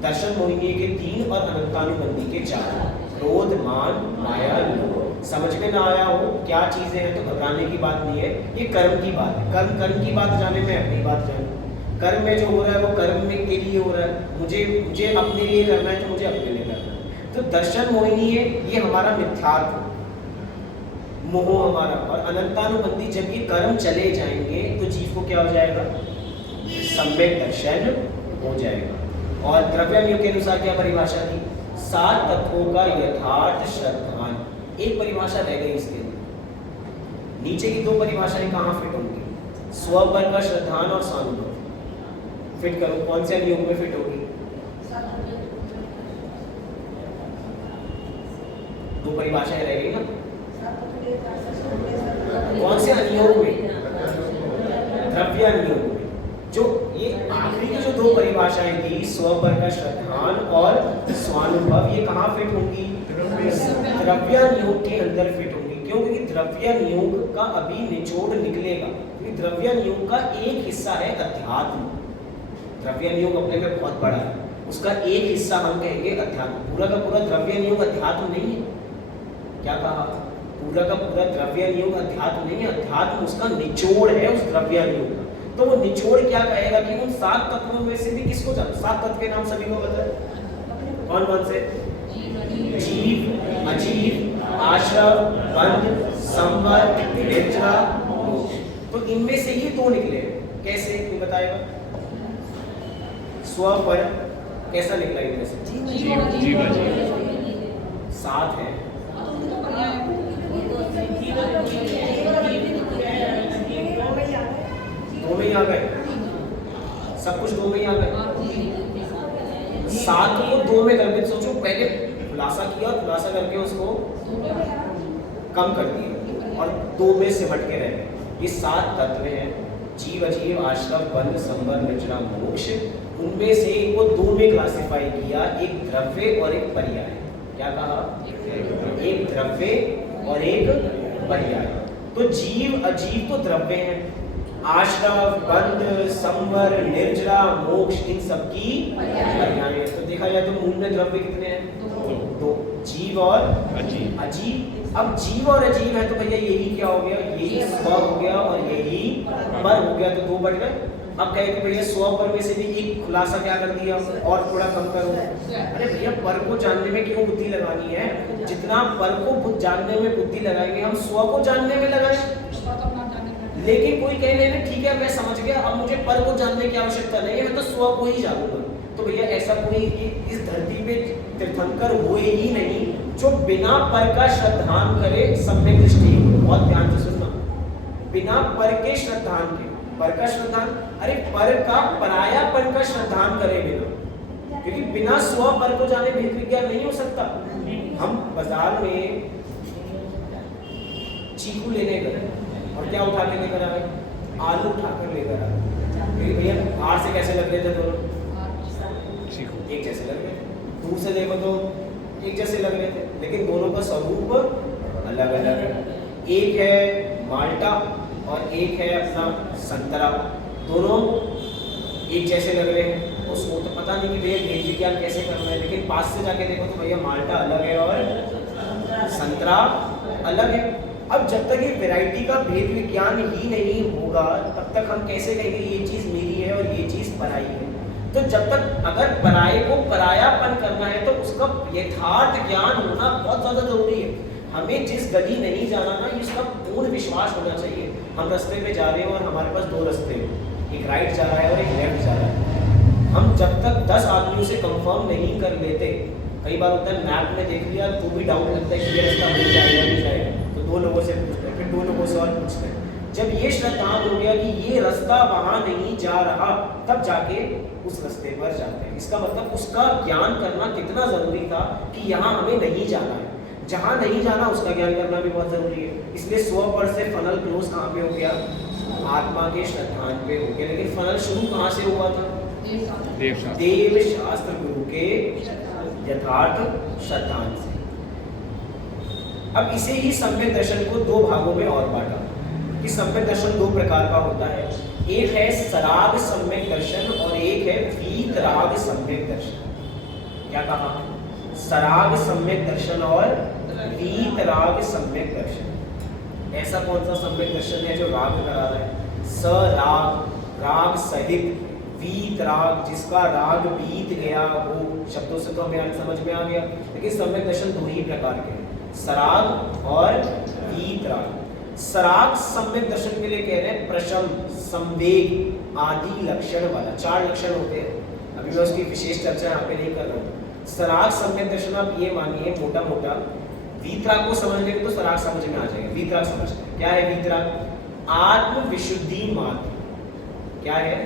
दर्शन मोहिनी के 3 और अनंतानुबंधी के 4। क्रोध, मान, माया, लोभ। समझ में ना आया हो क्या चीजें हैं तो घबराने की बात नहीं है, ये कर्म की बात है। कर्म की बात जाने में अपनी बात जाने। कर्म में जो हो रहा है वो कर्म में के लिए हो रहा है, मुझे अपने लिए करना है तो मुझे अपने लिए करना है। तो दर्शन मोहिनी है, ये हमारा मिथ्यात्व, मोह हमारा। और अनंतानुबंधी, जब ये कर्म चले जाएंगे तो जीव को क्या हो जाएगा? सम्यक दर्शन हो जाएगा। और द्रव्यानुयोग के अनुसार क्या परिभाषा थी? 7 तत्वों का यथार्थ श्रद्धान। एक परिभाषा रह गई इसके लिए। नीचे की 2 परिभाषाएं कहाँ फिट होंगी? स्वपर का श्रद्धान और स्वानुभव। फिट करो, कौन से अनुयोग में फिट होगी? 2 परिभाषाएं रह गई ना, कौन से अनुयोग में? द्रव्यानुयोग में। जो ये आखिरी की जो 2 परिभाषाएं थी, स्वपर का श्रद्धान और स्वानुभव, ये कहाँ फिट होंगी? द्रव्यानुयोग के अंदर फिट होंगी। क्यों? क्योंकि द्रव्यानुयोग का अभी निचोड़ निकलेगा। क्योंकि द्रव्यानुयोग का एक हिस्सा है अध्यात्म। द्रव्यानुयोग अपने में बहुत बड़ा है, उसका एक हिस्सा हम कहेंगे अध्यात्म। पूरा का पूरा द्रव्यानुयोग अध्यात्म नहीं है। क्या कहा? पूरा का पूरा द्रव्यानुयोग अध्यात्म नहीं है, अध्यात्म उसका निचोड़ है उस द्रव्यानुयोग का। तो वो निचोड़ क्या कहेगा कि उन 7 तत्वों में से भी किसको जाना? 7 तत्व के नाम सभी को बताए, कौन कौन से? जीव, अजीव, आश्रव, बंध, संवर, निद्रा, मोक्ष। तो इनमें से ये 2 निकले। कैसे ये बताएगा? स्व पर कैसा निकला इनमें से? जीव 7 है। दो में ही आ गए, सब कुछ 2 में ही आ गए। 7 को 2 में कर दे। सोचो, पहले खुलासा किया, खुलासा करके उसको कम कर दिया और 2 में सिमट के रह गए। ये 7 तत्व हैं, जीव, अजीव, आश्रव, बंध, संवर, निद्रा, मोक्ष। उनमें से इनको 2 में क्लासिफाई किया, एक द्रव्य और एक पर्याय। क्या कहा? एक द्रव्य और एक पर्याय। तो जीव, अजीव तो द्रव्य हैं, आश्रव, बंध, संवर, निर्जरा, मोक्ष इन सब की पर्याय है। तो देखा जाए तो मूल में द्रव्य कितने हैं? 2, जीव और अजीव। अब जीव और अजीव है तो भैया यही क्या हो गया? यही स्व हो गया और यही पर हो गया, तो 2 बढ़ गए। अब कहे कि भैया स्व पर में से भी एक खुलासा क्या कर दिया और थोड़ा कम करो। अरे भैया पर को जानने में क्यों बुद्धि लगानी है? जितना पर को जानने में बुद्धि लगाएंगे हम स्व को जानने में लगाएं। लेकिन कोई कह लेना ठीक है मैं समझ गया, अब मुझे पर को जानने की आवश्यकता नहीं है, मैं तो स्व को ही जानूंगा। तो भैया ऐसा कोई इस धरती पे तीर्थंकर हुए ही नहीं जो बिना पर का श्रद्धान करे सम्यक दृष्टि, बहुत ध्यान से सुनना, बिना पर के श्रद्धान के, पर का श्रद्धान, अरे पर का परायापन का श्रद्धान करे बिना, क्योंकि बिना स्व पर को जाने भेद विज्ञान नहीं हो सकता। हम बाजार में चीकू लेने गए और क्या उठा के लेकर आए, आलू उठाकर लेकर आए, क्योंकि भैया आर से कैसे लग रहे थे दोनों, एक जैसे लग रहे थे, दूर से देखो तो एक जैसे लग रहे थे, लेकिन दोनों का स्वरूप अलग अलग है। एक है माल्टा और एक है अपना संतरा, दोनों एक जैसे लग रहे हैं। उसको तो पता नहीं कि भैया भेद विज्ञान कैसे करना है, लेकिन पास से जाके देखो तो भैया माल्टा अलग है और संतरा अलग है। अब जब तक ये वैरायटी का भेद विज्ञान ही नहीं होगा तब तक हम कैसे कहेंगे ये चीज़ मेरी है और ये चीज़ पराई है। तो जब तक अगर पराये को परायापन करना है तो उसका यथार्थ ज्ञान होना बहुत ज़्यादा जरूरी है। हमें जिस गली नहीं जाना ना, इसका पूर्ण विश्वास होना चाहिए। हम रास्ते में जा रहे हैं और हमारे पास दो रास्ते हैं, एक राइट जा रहा है और एक लेफ्ट जा रहा है। हम जब तक 10 आदमियों से कंफर्म नहीं कर लेते, कई बार होता है मैप में देख लिया तो भी डाउट लगता है कि ये रास्ता मिल जाएगा नहीं जाएगा, तो 2 लोगों से पूछते हैं, फिर 2 लोगों से और पूछते हैं। जब ये श्रद्धांत हो गया कि ये रास्ता वहां नहीं जा रहा, तब जाके उस रास्ते पर जाते हैं। इसका मतलब उसका ज्ञान करना कितना जरूरी था कि यहाँ हमें नहीं जाना है, जहाँ नहीं जाना उसका ज्ञान करना भी बहुत जरूरी है। इसलिए स्व पर से फनल क्लोज कहाँ पे हो गया, आत्मा के श्रद्धांत पे हो गया। लेकिन फनल शुरू कहाँ से हुआ था, देव शास्त्र गुरु के यथार्थ श्रद्धांत से। अब इसे ही सम्यक दर्शन को 2 भागों में और बांटा कि सम्यक दर्शन 2 प्रकार का होता है, एक है सराग सम्यक दर्शन और एक है वीतराग सम्यक दर्शन। क्या कहा, सराग सम्यक दर्शन और वीतराग सम्यक दर्शन। ऐसा कौन सा सम्यक दर्शन है जो राग करा रहा है, सराग राग सहित, वीतराग जिसका राग बीत गया हो। शब्दों से तो हमें समझ में आ गया, लेकिन सम्यक दर्शन 2 ही प्रकार के हैं, सराग और वीतराग। सराग सम्यक दर्शन के लिए कह रहे हैं प्रशम, संवेग आदि लक्षण वाला, 4 लक्षण होते हैं। अभी मैं उसकी विशेष चर्चा यहाँ पे नहीं कर रहा हूँ। सराग सम्यक दर्शन आप ये मानिए मोटा मोटा, वीतराग को समझ लेंगे तो सराग समझ में आ जाएगा। वीतराग समझते हैं, क्या है वीतराग, आत्म विशुद्धि मार्ग। क्या है,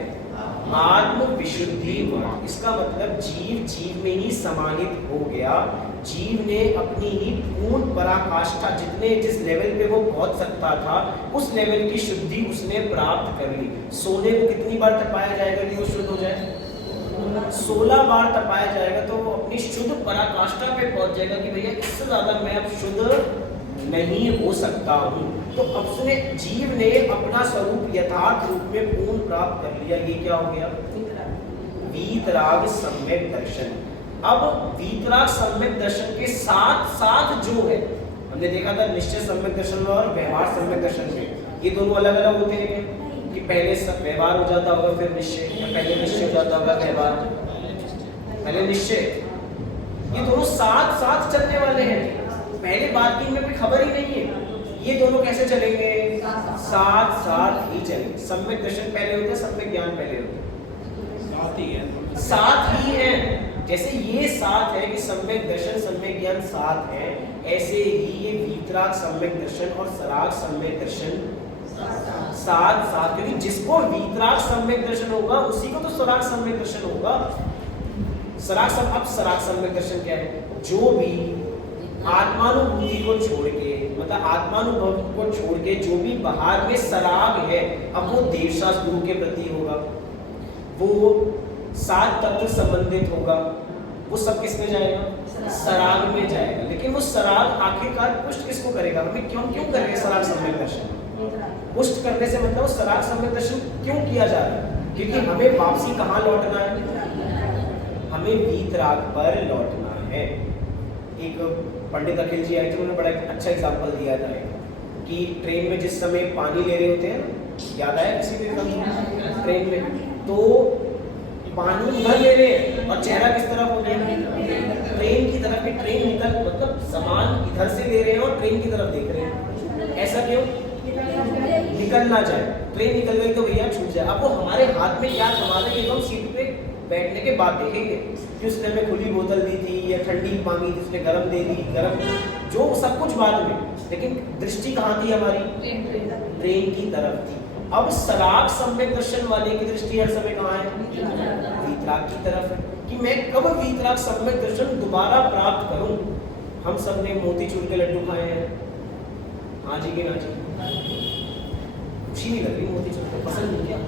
आत्म विशुद्धि मार्ग। इसका मतलब जीव जीव में ही समाहित हो गया, जीव ने अपनी ही पूर्ण पराकाष्ठा, जिस लेवल पे वो पहुंच सकता था उस लेवल की शुद्धि उसने प्राप्त कर ली। सोने को कितनी बार तपाया जाएगा कि वो शुद्ध हो जाए, 16 बार तपाया जाएगा तो वो अपनी शुद्ध पराकाष्ठा पे पहुंच जाएगा कि भैया इससे ज्यादा मैं अब शुद्ध नहीं हो सकता हूँ। तो अब उसने, जीव ने अपना स्वरूप यथार्थ रूप में पूर्ण प्राप्त कर लिया। ये क्या हो गया, वीतराग सम्यक दर्शन। अब वीतराग सम्यक दर्शन के साथ साथ जो है, हमने देखा था निश्चय सम्यक दर्शन और व्यवहार सम्यक दर्शन में, ये दोनों अलग अलग होते हैं कि पहले सब व्यवहार हो जाता होगा फिर निश्चय, या पहले निश्चय हो जाता होगा व्यवहार पहले निश्चय। ये दोनों साथ साथ चलने वाले हैं, पहले बात की इनमें कोई खबर ही नहीं है। ये दोनों कैसे चलेंगे, साथ साथ ही चलेंगे। सम्यक दर्शन पहले होता है, सम्यक ज्ञान पहले होता है, साथ ही है, साथ ही है। जैसे ये साथ है कि सम्यक दर्शन सम्यक ज्ञान साथ है, ऐसे ही ये वीतराग सम्यक दर्शन और सराग सम्यक दर्शन साथ साथ, क्योंकि जिसको वीतराग सम्यक दर्शन होगा उसी को तो सराग सम्यक दर्शन होगा। अब सराग सम्यक दर्शन क्या है, जो भी आत्मानुभूति को छोड़ के, मतलब आत्मानुभव को छोड़ के जो भी बाहर में सराग है, अब वो देवशास्त्र गुरु के प्रति होगा, वो 7 तत्व संबंधित होगा, वो सब किस में जाएगा, सराग में जाएगा। लेकिन वो सराग आखिरकार पुष्ट किसको करेगा, हमें क्यों कर रहे हैं सराग सम्यक दर्शन, पुष्ट करने से मतलब सराग सम्यक दर्शन क्यों किया जा रहा है, क्योंकि हमें वापसी कहाँ लौटना है, हमें वीतराग पर लौटना है। एक पंडित अखिल जी आए थे, उन्होंने बड़ा अच्छा एग्जाम्पल दिया था कि ट्रेन में जिस समय पानी ले रहे होते हैं, याद आया किसी को ट्रेन में, तो पानी उधर ले रहे हैं और चेहरा किस तरफ हो गया, ट्रेन की तरफ। ट्रेन निकल, मतलब सामान इधर से ले रहे हैं और ट्रेन की तरफ देख रहे हैं। ऐसा क्यों, निकल ना जाए, ट्रेन निकल गई तो भैया छूट जाए। अब वो हमारे हाथ में क्या थमा रहे हैं, हम सीट पे बैठने के बाद देखेंगे कि उसने हमें खुली बोतल दी थी या ठंडी मांगी थी, उसने गर्म दे दी, गर्म, जो सब कुछ बाद में, लेकिन दृष्टि कहाँ थी हमारी? ट्रेन की तरफ थी। अब सराग सम्यक दर्शन वाले की दृष्टि हर समय कहाँ है? वीतराग की तरफ है, कि मैं कब वीतराग सम्यक दर्शन दोबारा प्राप्त करूं। हम सब ने मोतीचूर के लड्डू खाए हैं, हाँ जी कि ना जी? खुशी नहीं लग रही? मोतीचूर को पसंद नहीं क्या?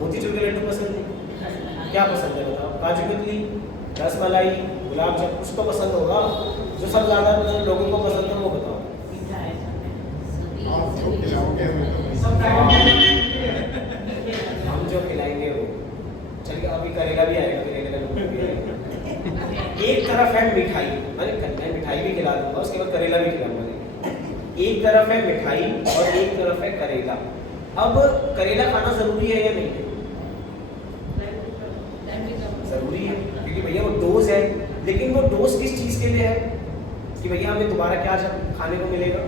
मोतीचूर के लड्डू पसंद नहीं? क्या पसंद है बताओ? काजू कतली, रसमलाई, गुलाब जामुन, कुछ तो पसंद होगा। जो सब ज़्यादा लोगों को पसंद है वो बताओ। हम जो खिलाएंगे वो, चलिए अभी करेला भी आएगा, करेला भी आएगा। एक तरफ है मिठाई, अरे मैं मिठाई भी खिला दूंगा, उसके बाद करेला भी खिलाऊंगा। एक तरफ है मिठाई और एक तरफ है करेला। अब करेला खाना जरूरी है या नहीं है? जरूरी है, क्योंकि भैया वो डोज है। लेकिन वो डोज किस चीज के लिए है? कि भैया हमें दोबारा क्या खाने को मिलेगा?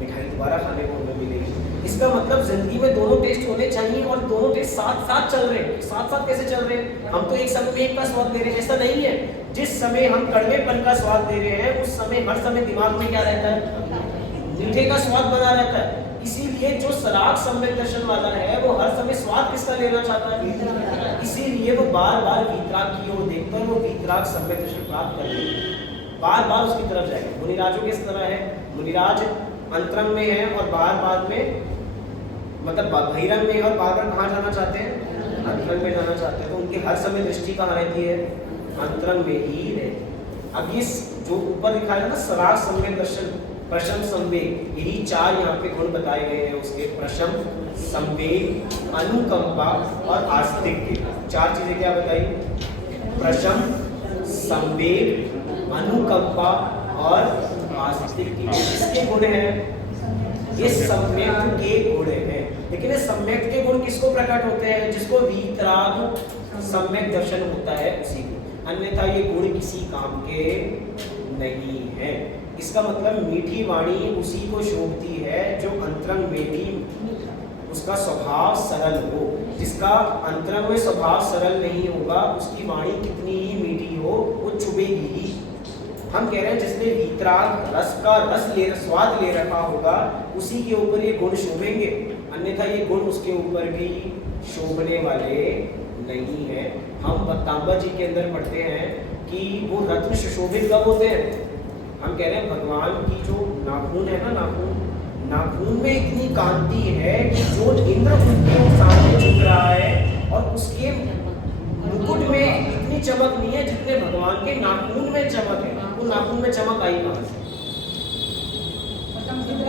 मिठाई दोबारा खाने को हमें मिलेगी। इसका मतलब जिंदगी में दोनों टेस्ट होने चाहिए, और दोनों टेस्ट साथ साथ चल रहे हैं। साथ साथ कैसे चल रहे हैं? हम तो एक समय में एक का स्वाद ले रहे हैं, ऐसा नहीं है। जिस समय हम कड़वेपन का स्वाद ले रहे हैं, उस समय हर समय दिमाग में क्या रहता है? मीठे का स्वाद बना रहता है। इसीलिए जो सराग सम्यक दर्शन वाला है वो हर समय स्वाद किसका लेना चाहता है? इसीलिए वो बार बार वीतराग की ओर देखकर वो वीतराग सम्यक दर्शन प्राप्त कर लेंगे, बार बार उसकी तरफ जाएंगे। मुनिराजों किस तरह है? मुनिराज अंतरंग में है और बार बार में, मतलब बहिरंग में, और बार बार कहाँ जाना चाहते हैं? अंतरंग में जाना चाहते हैं। तो उनकी हर समय दृष्टि कहाँ रहती है? अंतरंग में ही रहती। अब ये जो ऊपर दिखाया ना सराग सम्यक दर्शन, प्रशम संवेग, यही चार यहाँ पे गुण बताए गए हैं उसके। प्रशम, संवेग, अनुकंपा और आस्तिक्य। चार चीजें क्या बताई? प्रशम, संवेग, अनुकंपा और आस्तिक्य। किसके गुण हैं? ये सम्यक के गुण हैं। लेकिन ये सम्यक के गुण किसको प्रकट होते हैं? जिसको वीतराग सम्यक दर्शन होता है उसी को, अन्यथा ये गुण किसी काम के नहीं है। इसका मतलब मीठी वाणी उसी को शोभती है जो अंतरंग में भी उसका स्वभाव सरल हो। जिसका अंतरंग में स्वभाव सरल नहीं होगा, उसकी वाणी कितनी ही मीठी हो वो चुभेगी ही। हम कह रहे हैं जिसने वीतराग रस का स्वाद ले रखा होगा उसी के ऊपर ये गुण शोभेंगे, अन्यथा ये गुण उसके ऊपर भी शोभने वाले नहीं है। हम तांबा जी के अंदर पढ़ते हैं कि वो रत्न सुशोभित कब होते हैं? हम कह रहे हैं भगवान की जो नाखून है ना, नाखून में इतनी कांति है कि जो इंद्र उनके सामने झुक रहा है और उसके मुकुट में इतनी चमक नहीं है जितने भगवान के नाखून में चमक है। वो नाखून में चमक आई कहां से?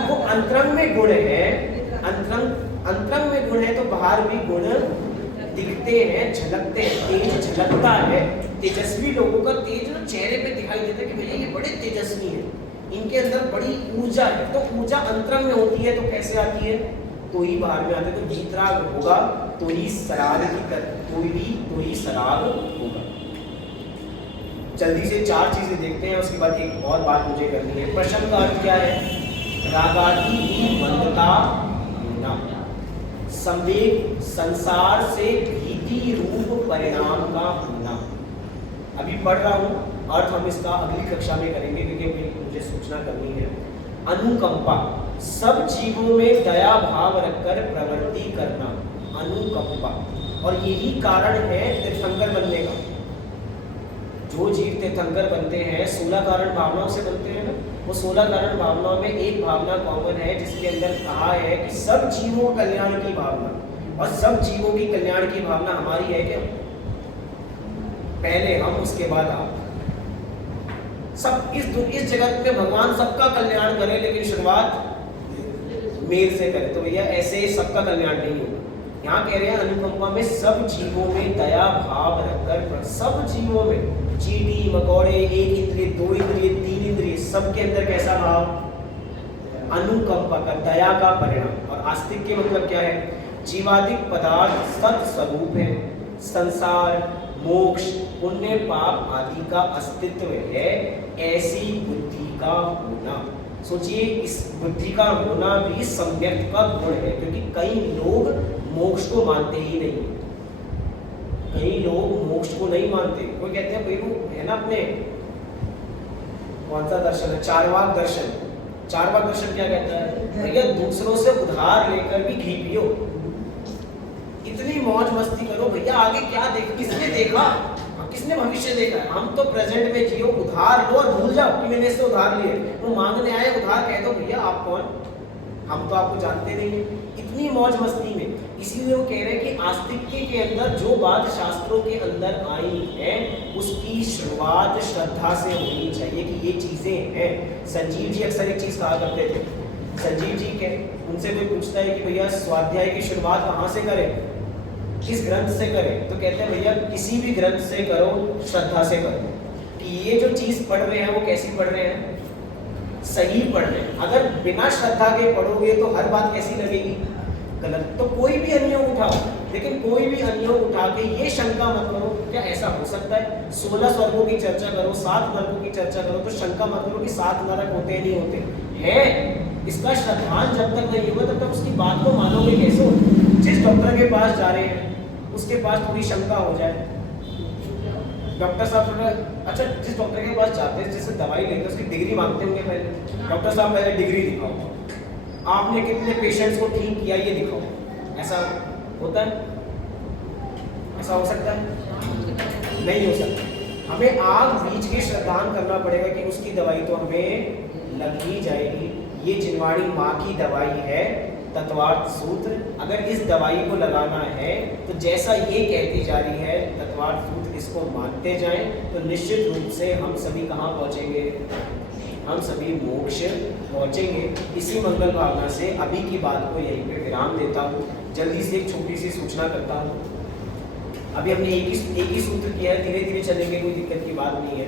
वो अंतरंग में गुण है। अंतरंग में गुण है तो बाहर भी गुण दिखते हैं, झलकते हैं, तेज झलकता है। तेजस्वी लोगों का तेज ना चेहरे पे दिखाई देता है कि भैया ये बड़े तेजस्वी हैं, इनके अंदर बड़ी ऊर्जा है। तो ऊर्जा अंतरंग में होती है तो कैसे आती है? तो ही बाहर में आते। तो वीतराग होगा तो ही सराग तो ही सराग होगा। जल्दी से चार चीजें देखते हैं, उसके बाद एक और बात मुझे करनी है। प्रश्न का अर्थ क्या है? रागादि की मंदता होना, संवेग संसार से भीति रूप परिणाम का होना। अभी पढ़ रहा हूँ, अर्थ हम इसका अगली कक्षा में करेंगे क्योंकि मुझे सूचना करनी है। अनुकंपा, सब जीवों में दया भाव रखकर प्रवृत्ति करना, अनुकंपा। और यही कारण है तीर्थंकर बनने का। जो जीव तीर्थंकर बनते हैं 16 कारण भावनाओं से बनते हैं ना, वो 16 कारण भावनाओं में एक भावना कॉमन है जिसके अंदर कहा है कि सब जीवों कल्याण की भावना। और सब जीवों की कल्याण की भावना हमारी है क्या? पहले हम उसके बाद आप। सब इस जगत में भगवान सबका कल्याण करे, लेकिन शुरुआत मेल से करे। तो भैया ऐसे सबका कल्याण नहीं होगा। यहाँ कह रहे हैं अनुकंपा में सब जीवों में दया भाव रखकर, सब जीवों में, चींटी मकोड़े, एक इंद्रिय, दो इंद्रिय, तीन इंद्रिय, सबके अंदर कैसा भाव? अनुकंपा का, दया का परिणाम। और आस्तिक के मतलब क्या है? जीवादिक पदार्थ सत स्वरूप है, संसार, मोक्ष, पुण्य पाप आदि का अस्तित्व है, ऐसी बुद्धि का होना। सोचिए, इस बुद्धि का होना भी सम्यक का गुण है, क्योंकि कई लोग मोक्ष को मानते ही नहीं। कई लोग मोक्ष को नहीं मानते, कोई कहते हैं भाई वो है ना अपने कौन सा दर्शन है, चारवाक दर्शन। चारवाक दर्शन क्या कहता है, भैया दूसरों से उधार लेकर भी घी पियो, इतनी मौज मस्ती करो भैया, आगे क्या देख, किसने देखा, किसने भविष्य देखा है, हम तो प्रेजेंट में जियो, उधार लो और भूल जाओ कि मैंने इससे उधार लिए, वो मांगने आए उधार कह दो भैया आप कौन, हम तो आपको जानते नहीं है, इतनी मौज मस्ती में। इसीलिए वो कह रहे हैं कि आस्तिक्य के अंदर जो बात शास्त्रों के अंदर आई है उसकी शुरुआत श्रद्धा से होनी चाहिए कि ये चीजें हैं। संजीव जी अक्सर एक चीज कहा करते थे, संजीव जी के उनसे कोई पूछता है कि भैया स्वाध्याय की शुरुआत कहाँ से करें, किस ग्रंथ से करें, तो कहते हैं भैया किसी भी ग्रंथ से करो, श्रद्धा से करो, कि ये जो चीज पढ़ रहे हैं वो कैसी पढ़ रहे हैं, सही पढ़ रहे हैं। अगर बिना श्रद्धा के पढ़ोगे तो हर बात कैसी लगेगी, गलत। तो कोई भी अनुयोग उठाओ, लेकिन कोई भी अनुयोग उठा के ये शंका मत करो क्या ऐसा हो सकता है, 16 स्वर्गों की चर्चा करो, 7 नरकों की चर्चा करो, तो शंका मत करो कि 7 नरक होते हैं नहीं होते हैं। इसका श्रद्धान जब तक नहीं होगा तब तक उसकी बात को मानोगे कैसे। जिस डॉक्टर के पास जा रहे हैं उसके पास थोड़ी शंका हो जाए, डॉक्टर साहब अच्छा जिस डॉक्टर के पास जाते हैं जिससे दवाई लेते हैं उसकी डिग्री मांगते होंगे पहले, डॉक्टर साहब पहले डिग्री दिखाओ, आपने कितने पेशेंट्स को ठीक किया ये दिखाओ, ऐसा होता है, ऐसा हो सकता है, नहीं हो सकता। हमें आग बीच के श्रद्धान करना पड़ेगा कि उसकी दवाई तो हमें लग ही जाएगी। ये जिनवाड़ी माँ की दवाई है, तत्वार्थ सूत्र, अगर इस दवाई को लगाना है तो जैसा ये कहती जा रही है तत्वार्थ सूत्र इसको मानते जाएं तो निश्चित रूप से हम सभी कहाँ पहुँचेंगे, हम सभी मोक्ष पहुँचेंगे। इसी मंगल भावना से अभी की बात को यहीं पे विराम देता हूँ। जल्दी से एक छोटी सी सूचना करता हूँ। अभी हमने एक ही सूत्र किया है, धीरे धीरे चलेंगे, कोई दिक्कत की बात नहीं है।